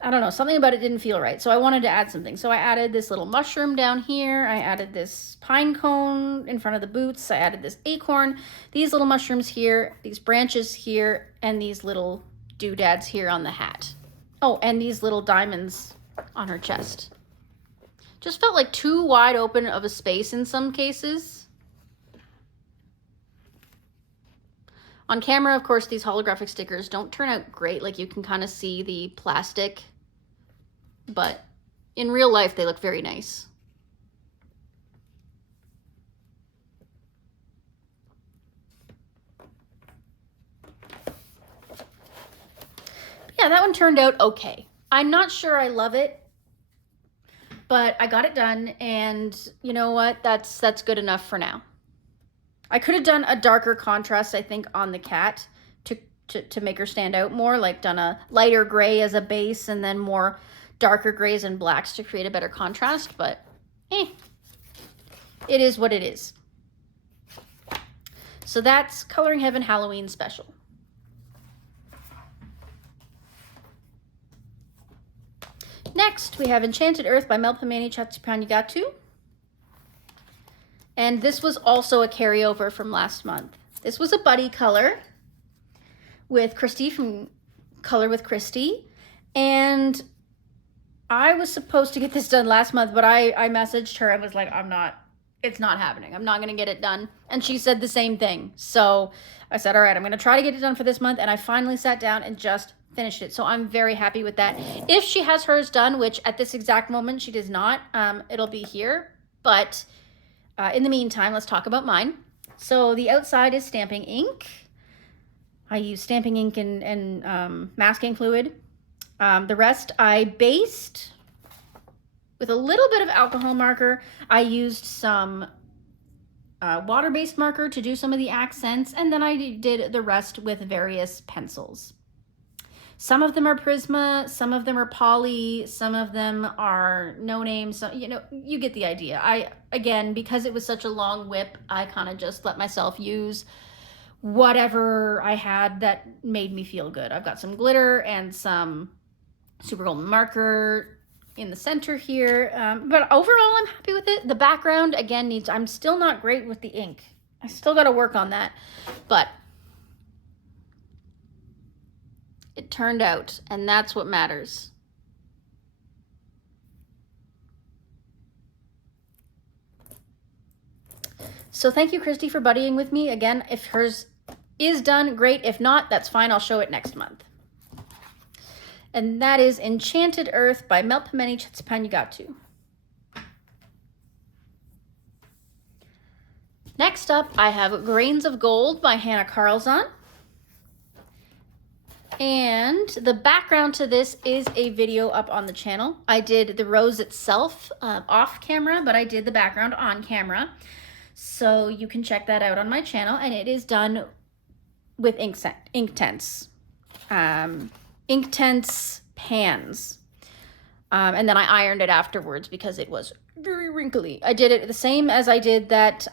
I don't know, something about it didn't feel right. So I wanted to add something. So I added this little mushroom down here. I added this pine cone in front of the boots. I added this acorn, these little mushrooms here, these branches here, and these little doodads here on the hat. Oh, and these little diamonds on her chest. Just felt like too wide open of a space in some cases. On camera, of course, these holographic stickers don't turn out great. Like you can kind of see the plastic, but in real life, they look very nice. Yeah, that one turned out okay. I'm not sure I love it. but I got it done, and you know what? That's good enough for now. I could have done a darker contrast, I think, on the cat to make her stand out more, like done a lighter gray as a base and then more darker grays and blacks to create a better contrast, but it is what it is. So that's Coloring Heaven Halloween Special. Next, we have Enchanted Earth by Melpomene Chatsupanigatu. And this was also a carryover from last month. This was a buddy color with Christy from Color with Christy. And I was supposed to get this done last month, but I messaged her and was like, it's not happening. I'm not going to get it done. And she said the same thing. So I said, all right, I'm going to try to get it done for this month. And I finally sat down and just finished it. So I'm very happy with that. If she has hers done, which at this exact moment she does not, it'll be here. But in the meantime, let's talk about mine. So the outside is stamping ink. I use stamping ink and masking fluid. The rest I based with a little bit of alcohol marker. I used some water-based marker to do some of the accents, and then I did the rest with various pencils. Some of them are Prisma, some of them are Poly, some of them are no name. So, you know, you get the idea. Again, because it was such a long whip, I kind of just let myself use whatever I had that made me feel good. I've got some glitter and some super golden marker in the center here. But overall, I'm happy with it. The background, again, I'm still not great with the ink. I still got to work on that. But it turned out, and that's what matters. So thank you, Christy, for buddying with me. Again, if hers is done, great. If not, that's fine. I'll show it next month. And that is Enchanted Earth by Melpomene Chatsupanigatu. Next up, I have Grains of Gold by Hannah Carlzon. And the background to this is a video up on the channel. I did the rose itself off camera, but I did the background on camera. So you can check that out on my channel, and it is done with Inktense pans. And then I ironed it afterwards because it was very wrinkly. I did it the same as I did that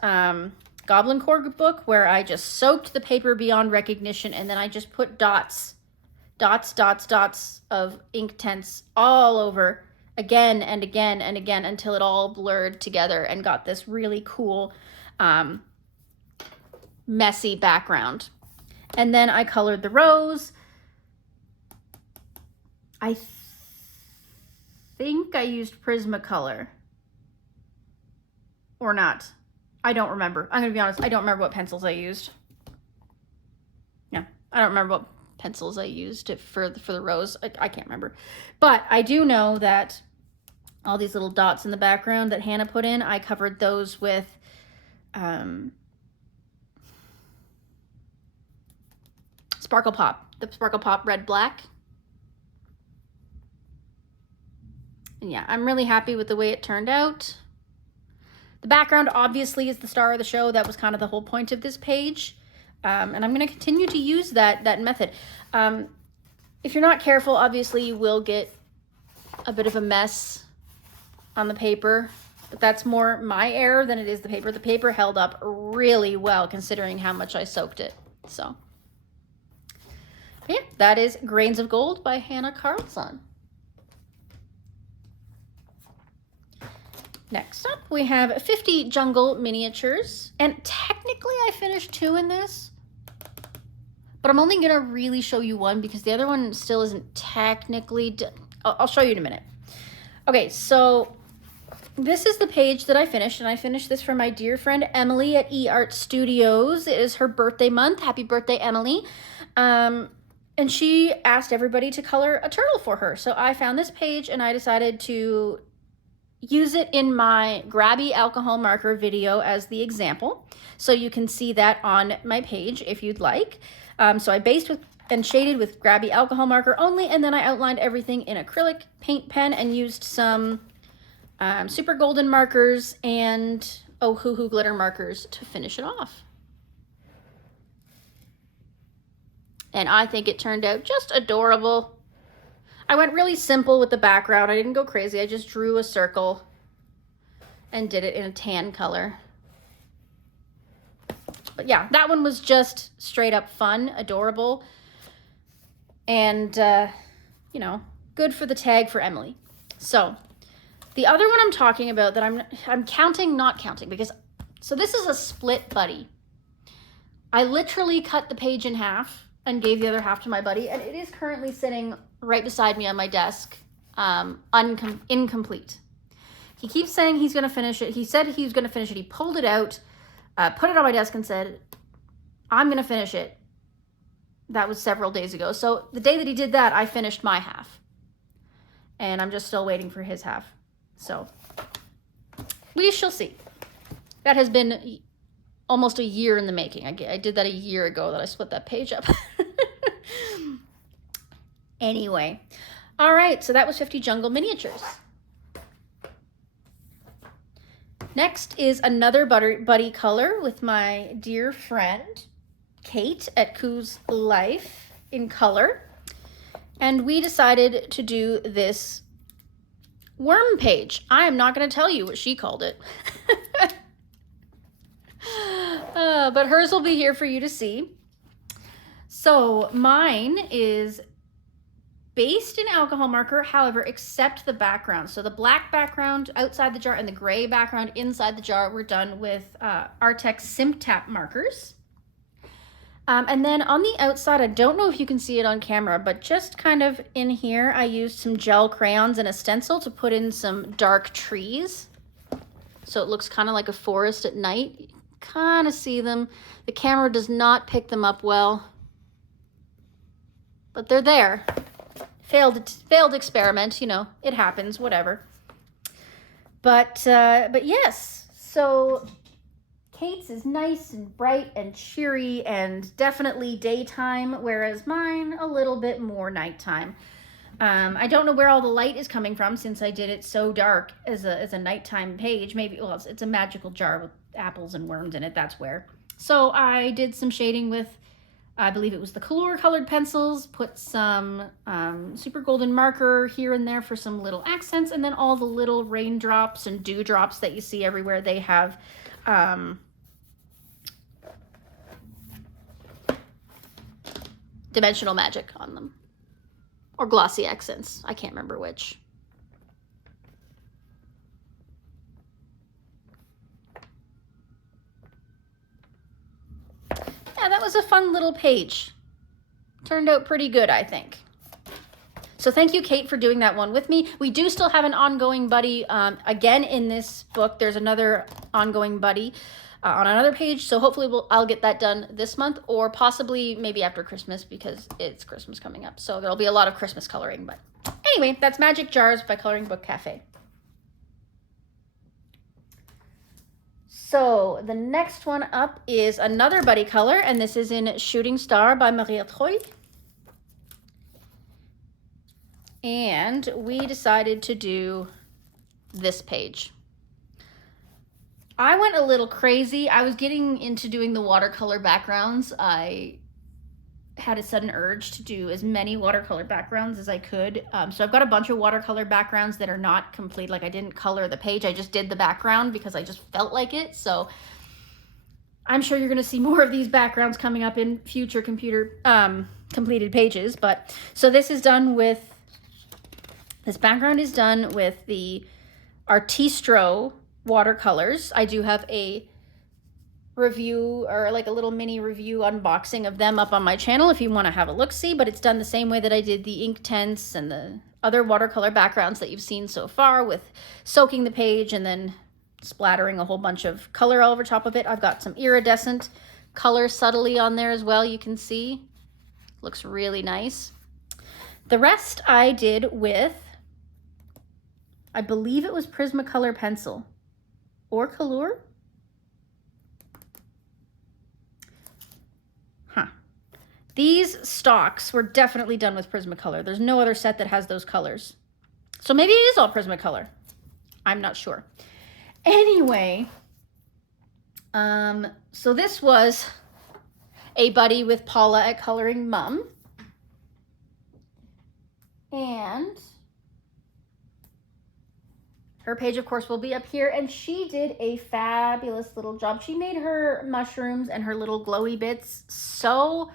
Goblin core book, where I just soaked the paper beyond recognition, and then I just put dots of Inktense all over again and again and again until it all blurred together and got this really cool messy background. And then I colored the rose. I think I used Prismacolor or not. I don't remember. I'm gonna be honest, I don't remember what pencils I used. Yeah, I don't remember what pencils I used for the rose. I can't remember. But I do know that all these little dots in the background that Hannah put in, I covered those with Sparkle Pop, the Sparkle Pop Red Black. And yeah, I'm really happy with the way it turned out. The background obviously is the star of the show. That was kind of the whole point of this page. And I'm going to continue to use that method. If you're not careful, obviously you will get a bit of a mess on the paper. But that's more my error than it is the paper. The paper held up really well considering how much I soaked it. So yeah, that is Grains of Gold by Hannah Carlzon. Next up, we have 50 Jungle Miniatures. And technically I finished 2 in this, but I'm only gonna really show you 1 because the other one still isn't technically done. I'll show you in a minute. Okay, so this is the page that I finished, and I finished this for my dear friend Emily at eArt Studios. It is her birthday month. Happy birthday, Emily. And she asked everybody to color a turtle for her. So I found this page and I decided to use it in my grabby alcohol marker video as the example. So you can see that on my page if you'd like. So I based with and shaded with grabby alcohol marker only, and then I outlined everything in acrylic paint pen and used some super golden markers, and oh hoo hoo glitter markers to finish it off. And I think it turned out just adorable. I went really simple with the background. I didn't go crazy. I just drew a circle and did it in a tan color. But yeah, that one was just straight up fun, adorable, and you know, good for the tag for Emily. So the other one I'm talking about that I'm counting, not counting, because so this is a split buddy. I literally cut the page in half and gave the other half to my buddy, and it is currently sitting right beside me on my desk, incomplete. He keeps saying he's going to finish it. He said he was going to finish it. He pulled it out, put it on my desk and said, I'm going to finish it. That was several days ago. So the day that he did that, I finished my half. And I'm just still waiting for his half. So we shall see. That has been almost a year in the making. I did that a year ago that I split that page up. Anyway. All right, so that was 50 jungle miniatures. Next is another buddy color with my dear friend, Kate at Koo's Life in color. And we decided to do this worm page. I am not going to tell you what she called it. But hers will be here for you to see. So mine is based in alcohol marker, however, except the background. So the black background outside the jar and the gray background inside the jar were done with Artex Simp Tap markers. And then on the outside, I don't know if you can see it on camera, but just kind of in here, I used some gel crayons and a stencil to put in some dark trees. So it looks kind of like a forest at night. You kind of see them. The camera does not pick them up well, but they're there. Failed experiment, you know, it happens, whatever. But yes, so Kate's is nice and bright and cheery and definitely daytime, whereas mine a little bit more nighttime. I don't know where all the light is coming from since I did it so dark as a nighttime page. Maybe, well, it's a magical jar with apples and worms in it, that's where. So I did some shading with, I believe it was the Color colored pencils, put some super golden marker here and there for some little accents, and then all the little raindrops and dewdrops that you see everywhere, they have dimensional magic on them. Or glossy accents, I can't remember which. Yeah, that was a fun little page. Turned out pretty good, I think. So thank you, Kate, for doing that one with me. We do still have an ongoing buddy. Again, in this book, there's another ongoing buddy on another page. So hopefully I'll get that done this month, or possibly maybe after Christmas, because it's Christmas coming up. So there'll be a lot of Christmas coloring. But anyway, that's Magic Jars by Coloring Book Cafe. So the next one up is another buddy color, and this is in Shooting Star by Vitro. And we decided to do this page. I went a little crazy. I was getting into doing the watercolor backgrounds. I had a sudden urge to do as many watercolor backgrounds as I could. So I've got a bunch of watercolor backgrounds that are not complete. Like, I didn't color the page. I just did the background because I just felt like it. So I'm sure you're going to see more of these backgrounds coming up in future completed pages. But so this background is done with the Artistro watercolors. I do have a review, or like a little mini review unboxing of them up on my channel if you want to have a look-see, but it's done the same way that I did the Inktense and the other watercolor backgrounds that you've seen so far, with soaking the page and then splattering a whole bunch of color all over top of it. I've got some iridescent color subtly on there as well, you can see. Looks really nice. The rest I did with, I believe it was Prismacolor pencil or Color. These stalks were definitely done with Prismacolor. There's no other set that has those colors. So maybe it is all Prismacolor. I'm not sure. Anyway, so this was a buddy with Paula at Coloring Mum. And her page, of course, will be up here. And she did a fabulous little job. She made her mushrooms and her little glowy bits so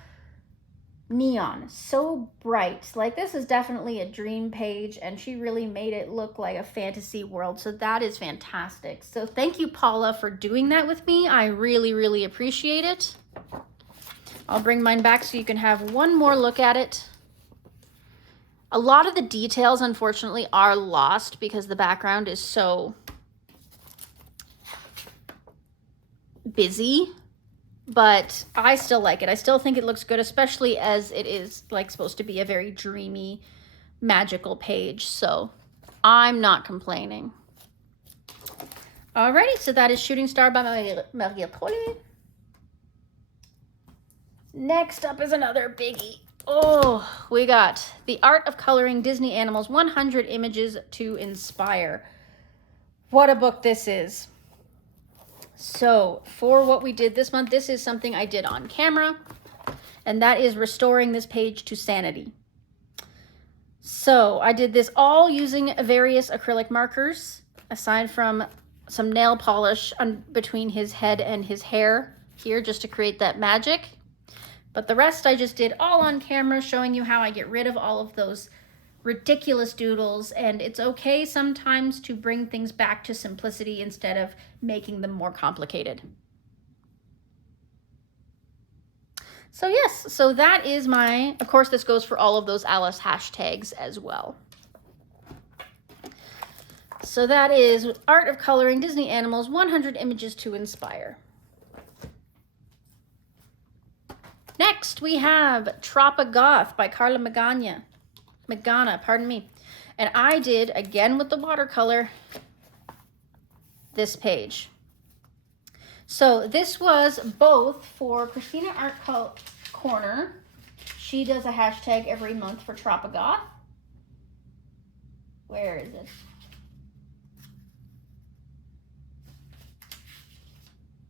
neon, so bright. Like, this is definitely a dream page, and she really made it look like a fantasy world. So that is fantastic. So thank you, Paula, for doing that with me. I really, really appreciate it. I'll bring mine back so you can have one more look at it. A lot of the details, unfortunately, are lost because the background is so busy, but I still like it. I still think it looks good, especially as it is like supposed to be a very dreamy, magical page. So I'm not complaining. Alrighty, so that is Shooting Star by Mythical. Next up is another biggie. Oh, we got The Art of Coloring Disney Animals, 100 Images to Inspire. What a book this is. So for what we did this month, this is something I did on camera, and that is restoring this page to sanity. So I did this all using various acrylic markers, aside from some nail polish between his head and his hair here, just to create that magic. But the rest I just did all on camera, showing you how I get rid of all of those ridiculous doodles. And it's okay sometimes to bring things back to simplicity instead of making them more complicated. So yes, so that is my, of course, this goes for all of those Alice hashtags as well. So that is Art of Coloring Disney Animals, 100 Images to Inspire. Next, we have Tropigoth by Carla Magana, pardon me. And I did, again with the watercolor, this page. So this was both for Christina Art Corner. She does a hashtag every month for Tropigoth. Where is it?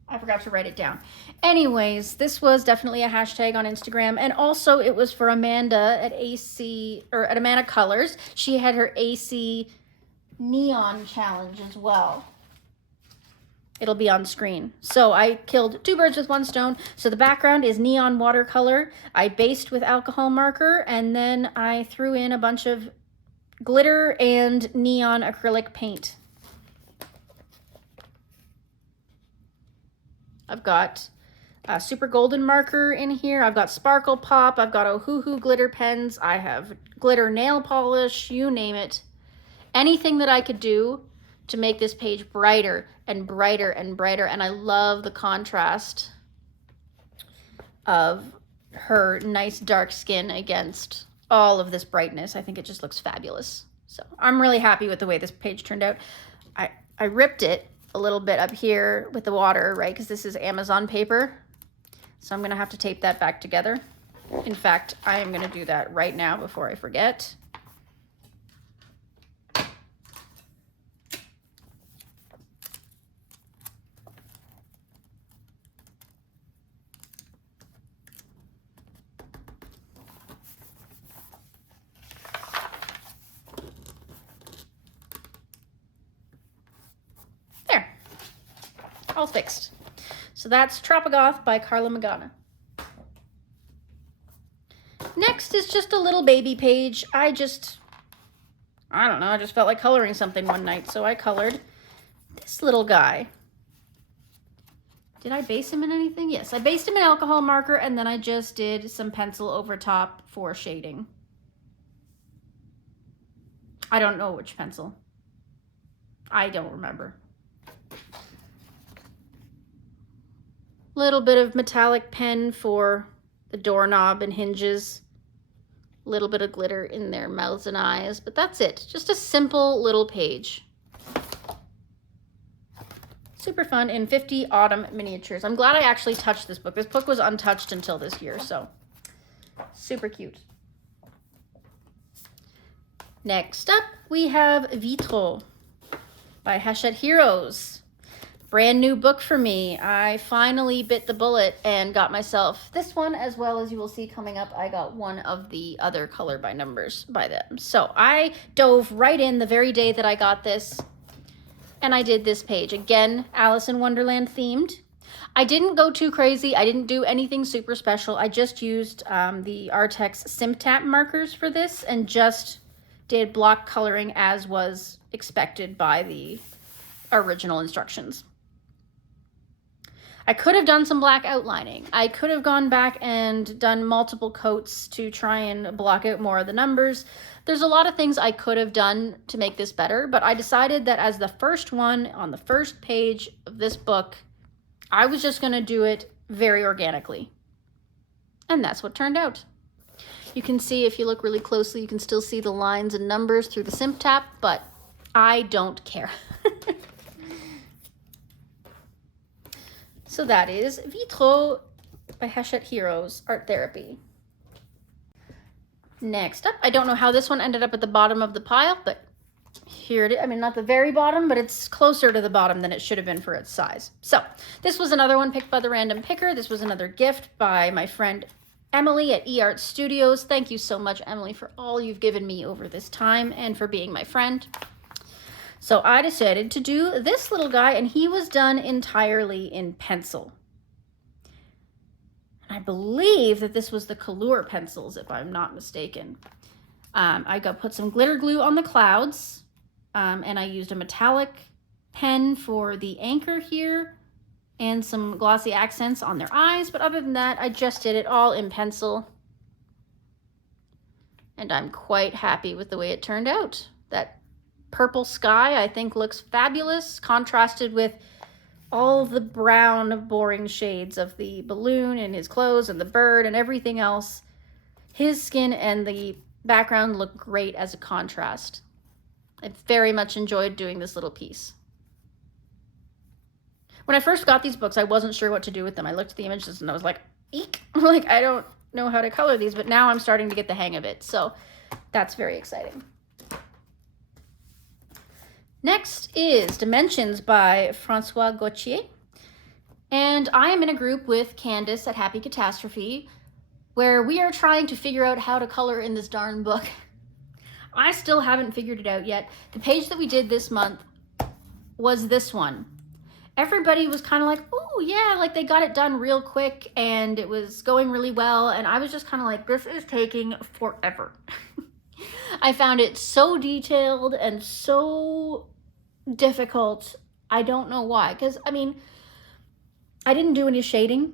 I forgot to write it down. Anyways, this was definitely a hashtag on Instagram, and also it was for Amanda at at Amanda Colors. She had her AC neon challenge as well. It'll be on screen. So I killed two birds with one stone. So the background is neon watercolor. I based with alcohol marker, and then I threw in a bunch of glitter and neon acrylic paint. I've got a super golden marker in here. I've got sparkle pop. I've got Ohuhu glitter pens. I have glitter nail polish, you name it. Anything that I could do to make this page brighter and brighter and brighter. And I love the contrast of her nice dark skin against all of this brightness. I think it just looks fabulous. So I'm really happy with the way this page turned out. I ripped it a little bit up here with the water, right? Because this is Amazon paper. So I'm going to have to tape that back together. In fact, I am going to do that right now before I forget. All fixed. So that's Tropigoth by Carla Magana. Next is just a little baby page. I don't know, I just felt like coloring something one night, so I colored this little guy. Did I base him in anything? Yes, I based him in alcohol marker, and then I just did some pencil over top for shading. I don't know which pencil. I don't remember. Little bit of metallic pen for the doorknob and hinges. Little bit of glitter in their mouths and eyes, but that's it. Just a simple little page. Super fun in 50 autumn miniatures. I'm glad I actually touched this book. This book was untouched until this year, so super cute. Next up, we have Vitro. by Hachette Heroes. Brand new book for me. I finally bit the bullet and got myself this one, as well as you will see coming up, I got one of the other color by numbers by them. So I dove right in the very day that I got this, and I did this page. Again, Alice in Wonderland themed. I didn't go too crazy. I didn't do anything super special. I just used the Artex SimTap markers for this and just did block coloring as was expected by the original instructions. I could have done some black outlining. I could have gone back and done multiple coats to try and block out more of the numbers. There's a lot of things I could have done to make this better, but I decided that as the first one on the first page of this book, I was just going to do it very organically. And that's what turned out. You can see, if you look really closely, you can still see the lines and numbers through the SimTap, but I don't care. So that is Vitro by Hachette Heroes, Art Therapy. Next up, I don't know how this one ended up at the bottom of the pile, but here it is. I mean, not the very bottom, but it's closer to the bottom than it should have been for its size. So this was another one picked by the random picker. This was another gift by my friend Emily at eArt Studios. Thank you so much, Emily, for all you've given me over this time and for being my friend. So I decided to do this little guy, and he was done entirely in pencil. I believe that this was the Color pencils, if I'm not mistaken. I put some glitter glue on the clouds, and I used a metallic pen for the anchor here, and some glossy accents on their eyes. But other than that, I just did it all in pencil. And I'm quite happy with the way it turned out. That purple sky, I think, looks fabulous, contrasted with all the brown, boring shades of the balloon and his clothes and the bird and everything else. His skin and the background look great as a contrast. I very much enjoyed doing this little piece. When I first got these books, I wasn't sure what to do with them. I looked at the images and I was like, eek! Like, I don't know how to color these, but now I'm starting to get the hang of it. So that's very exciting. Next is Dimensions by Francois Gauthier. And I am in a group with Candace at Happy Catastrophe, where we are trying to figure out how to color in this darn book. I still haven't figured it out yet. The page that we did this month was this one. Everybody was kind of like, oh yeah, like they got it done real quick and it was going really well. And I was just kind of like, this is taking forever. I found it so detailed and so difficult. I don't know why. Because, I mean, I didn't do any shading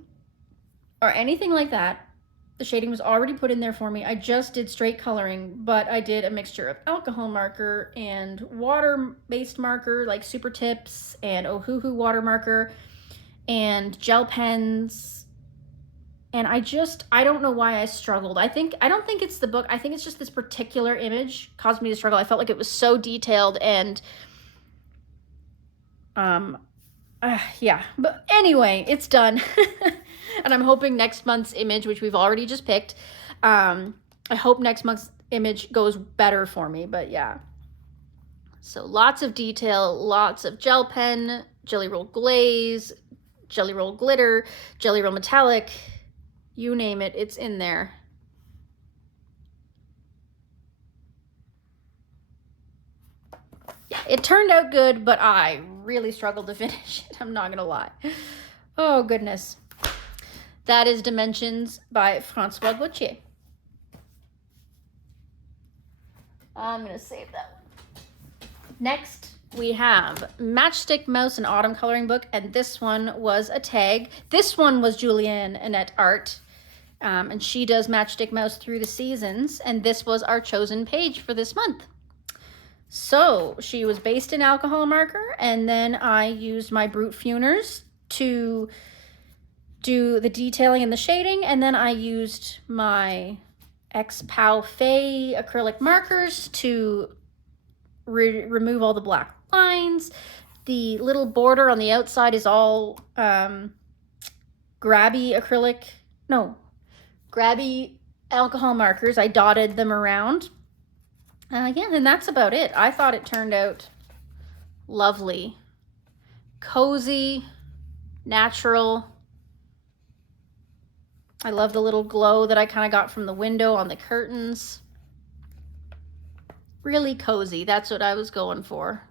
or anything like that. The shading was already put in there for me. I just did straight coloring, but I did a mixture of alcohol marker and water-based marker, like Super Tips and Ohuhu water marker and gel pens. And I don't know why I struggled. I don't think it's the book. I think it's just this particular image caused me to struggle. I felt like it was so detailed and, yeah. But anyway, it's done. And I'm hoping next month's image, which we've already just picked, I hope next month's image goes better for me, but yeah. So lots of detail, lots of gel pen, Jelly Roll Glaze, Jelly Roll Glitter, Jelly Roll Metallic, you name it, it's in there. Yeah, it turned out good, but I really struggled to finish it, I'm not gonna lie. Oh, goodness. That is Dimensions by Francois Gauthier. I'm gonna save that one. Next, we have Matchstick Mouse and Autumn Coloring Book, and this one was a tag. This one was Julianne Annette Art, and she does Matchstick Mouse through the seasons, and this was our chosen page for this month. So she was based in alcohol marker, and then I used my Brute Funers to do the detailing and the shading, and then I used my X-Pow Fay acrylic markers to remove all the black lines. The little border on the outside is all grabby alcohol markers. I dotted them around. Yeah, and that's about it. I thought it turned out lovely, cozy, natural. I love the little glow that I kind of got from the window on the curtains. Really cozy. That's what I was going for.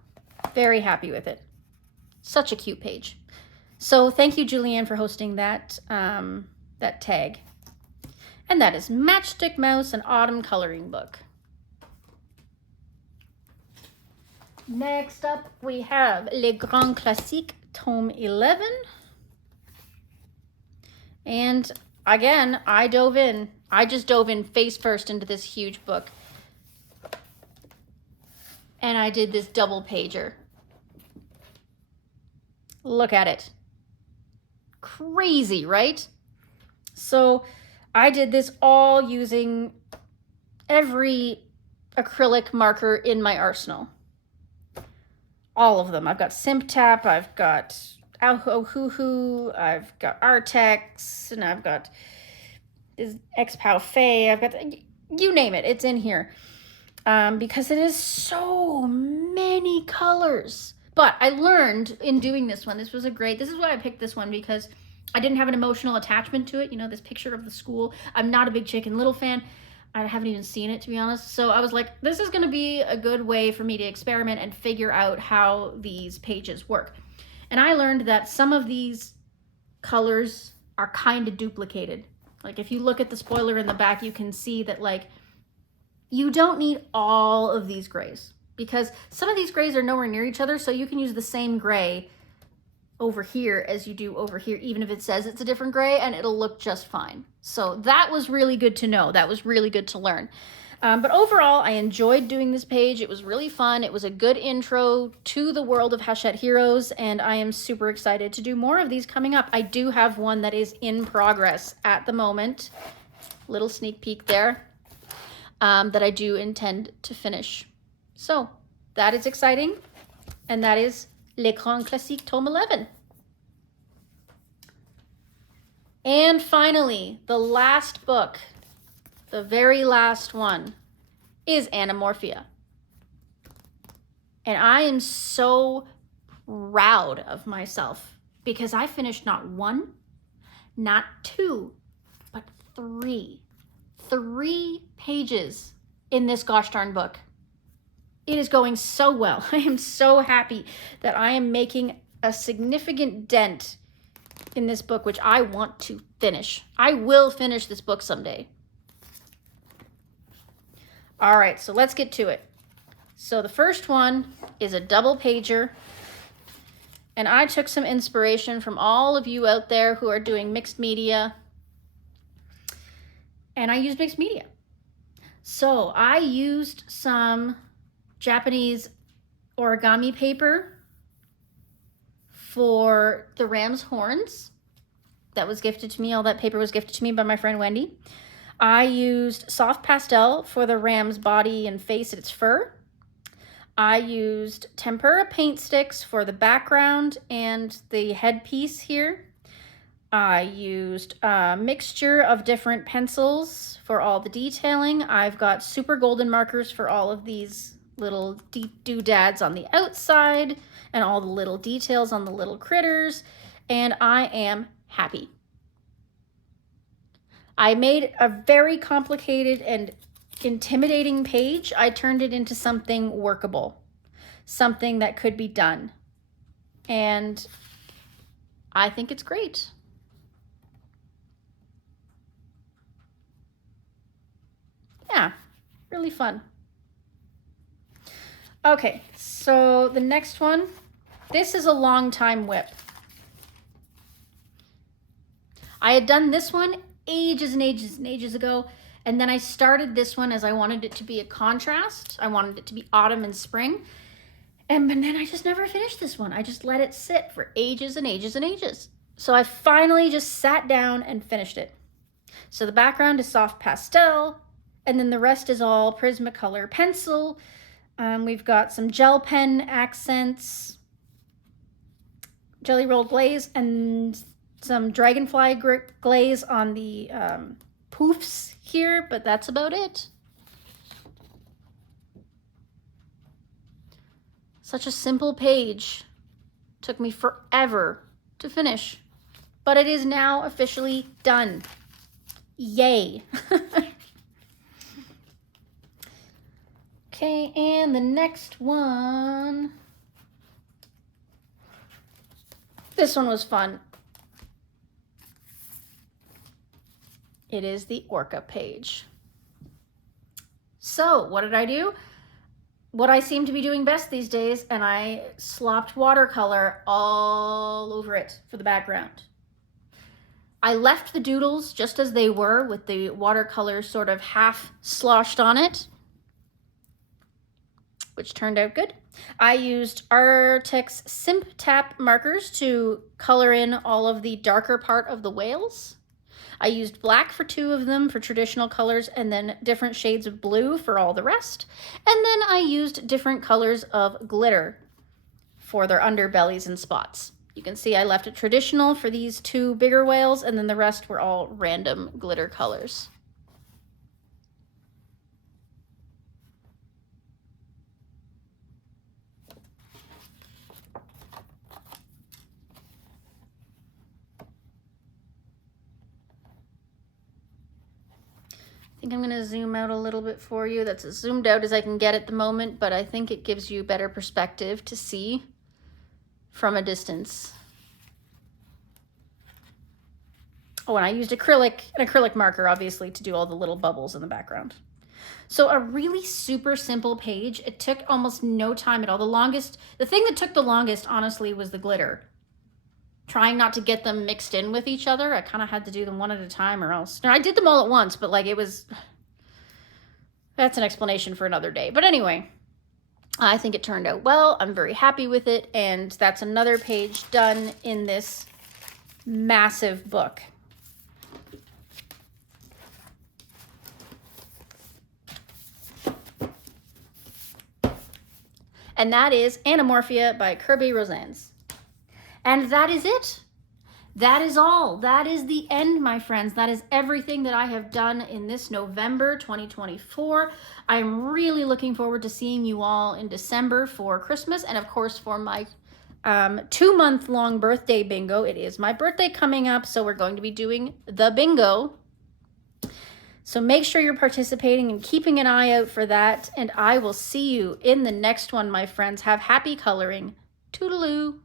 Very happy with it. Such a cute page. So thank you, Julianne, for hosting that, that tag. And that is Matchstick Mouse, an autumn coloring book. Next up, we have Les Grands Classiques, Tome 11. And again, I just dove in face first into this huge book. And I did this double pager. Look at it. Crazy, right? So I did this all using every acrylic marker in my arsenal. All of them. I've got Simp Tap, I've got Ohuhu, I've got Artex, and I've got X-Pow Fey, I've got, you name it, it's in here. Because it is so many colors. But I learned in doing this one, this is why I picked this one, because I didn't have an emotional attachment to it. You know, this picture of the school. I'm not a big Chicken Little fan. I haven't even seen it, to be honest. So I was like, this is going to be a good way for me to experiment and figure out how these pages work. And I learned that some of these colors are kind of duplicated. Like if you look at the spoiler in the back, you can see that like, you don't need all of these grays because some of these grays are nowhere near each other. So you can use the same gray over here as you do over here, even if it says it's a different gray, and it'll look just fine. So that was really good to know. That was really good to learn. But overall, I enjoyed doing this page. It was really fun. It was a good intro to the world of Hachette Heroes, and I am super excited to do more of these coming up. I do have one that is in progress at the moment. Little sneak peek there, that I do intend to finish. So that is exciting, and that is Les Grands Classiques, Tome 11. And finally, the last book, the very last one, is Animorphia. And I am so proud of myself because I finished not one, not two, but three pages in this gosh darn book. It is going so well. I am so happy that I am making a significant dent in this book, which I want to finish. I will finish this book someday. All right, so let's get to it. So the first one is a double pager, and I took some inspiration from all of you out there who are doing mixed media, and I used mixed media. So I used some Japanese origami paper for the ram's horns. That was gifted to me. All that paper was gifted to me by my friend Wendy. I used soft pastel for the ram's body and face and its fur. I used tempera paint sticks for the background and the headpiece here. I used a mixture of different pencils for all the detailing. I've got super golden markers for all of these little doodads on the outside and all the little details on the little critters, and I am happy. I made a very complicated and intimidating page. I turned it into something workable, something that could be done, and I think it's great. Yeah, really fun. Okay, so the next one, this is a long time whip. I had done this one ages and ages and ages ago, and then I started this one as I wanted it to be a contrast. I wanted it to be autumn and spring, but then I just never finished this one. I just let it sit for ages and ages and ages. So I finally just sat down and finished it. So the background is soft pastel, and then the rest is all Prismacolor pencil. We've got some gel pen accents, jelly roll glaze, and some dragonfly glaze on the poofs here, but that's about it. Such a simple page. Took me forever to finish, but it is now officially done. Yay. Okay, and the next one. This one was fun. It is the Orca page. So what did I do? What I seem to be doing best these days, and I slopped watercolor all over it for the background. I left the doodles just as they were with the watercolor sort of half sloshed on it, which turned out good. I used Artex Simp Tap markers to color in all of the darker part of the whales. I used black for 2 of them for traditional colors, and then different shades of blue for all the rest. And then I used different colors of glitter for their underbellies and spots. You can see I left it traditional for these 2 bigger whales, and then the rest were all random glitter colors. I think I'm going to zoom out a little bit for you. That's as zoomed out as I can get at the moment, but I think it gives you better perspective to see from a distance. Oh, and I used an acrylic marker, obviously, to do all the little bubbles in the background. So a really super simple page. It took almost no time at all. The thing that took the longest, honestly, was the glitter. Trying not to get them mixed in with each other. I kind of had to do them one at a time or else. No, I did them all at once, but like that's an explanation for another day. But anyway, I think it turned out well. I'm very happy with it. And that's another page done in this massive book. And that is Animorphia by Kirby Rosans. And that is it. That is all. That is the end, my friends. That is everything that I have done in this November 2024. I'm really looking forward to seeing you all in December for Christmas, and of course for my 2-month-long birthday bingo. It is my birthday coming up, so we're going to be doing the bingo. So make sure you're participating and keeping an eye out for that, and I will see you in the next one, my friends. Have happy coloring. Toodaloo.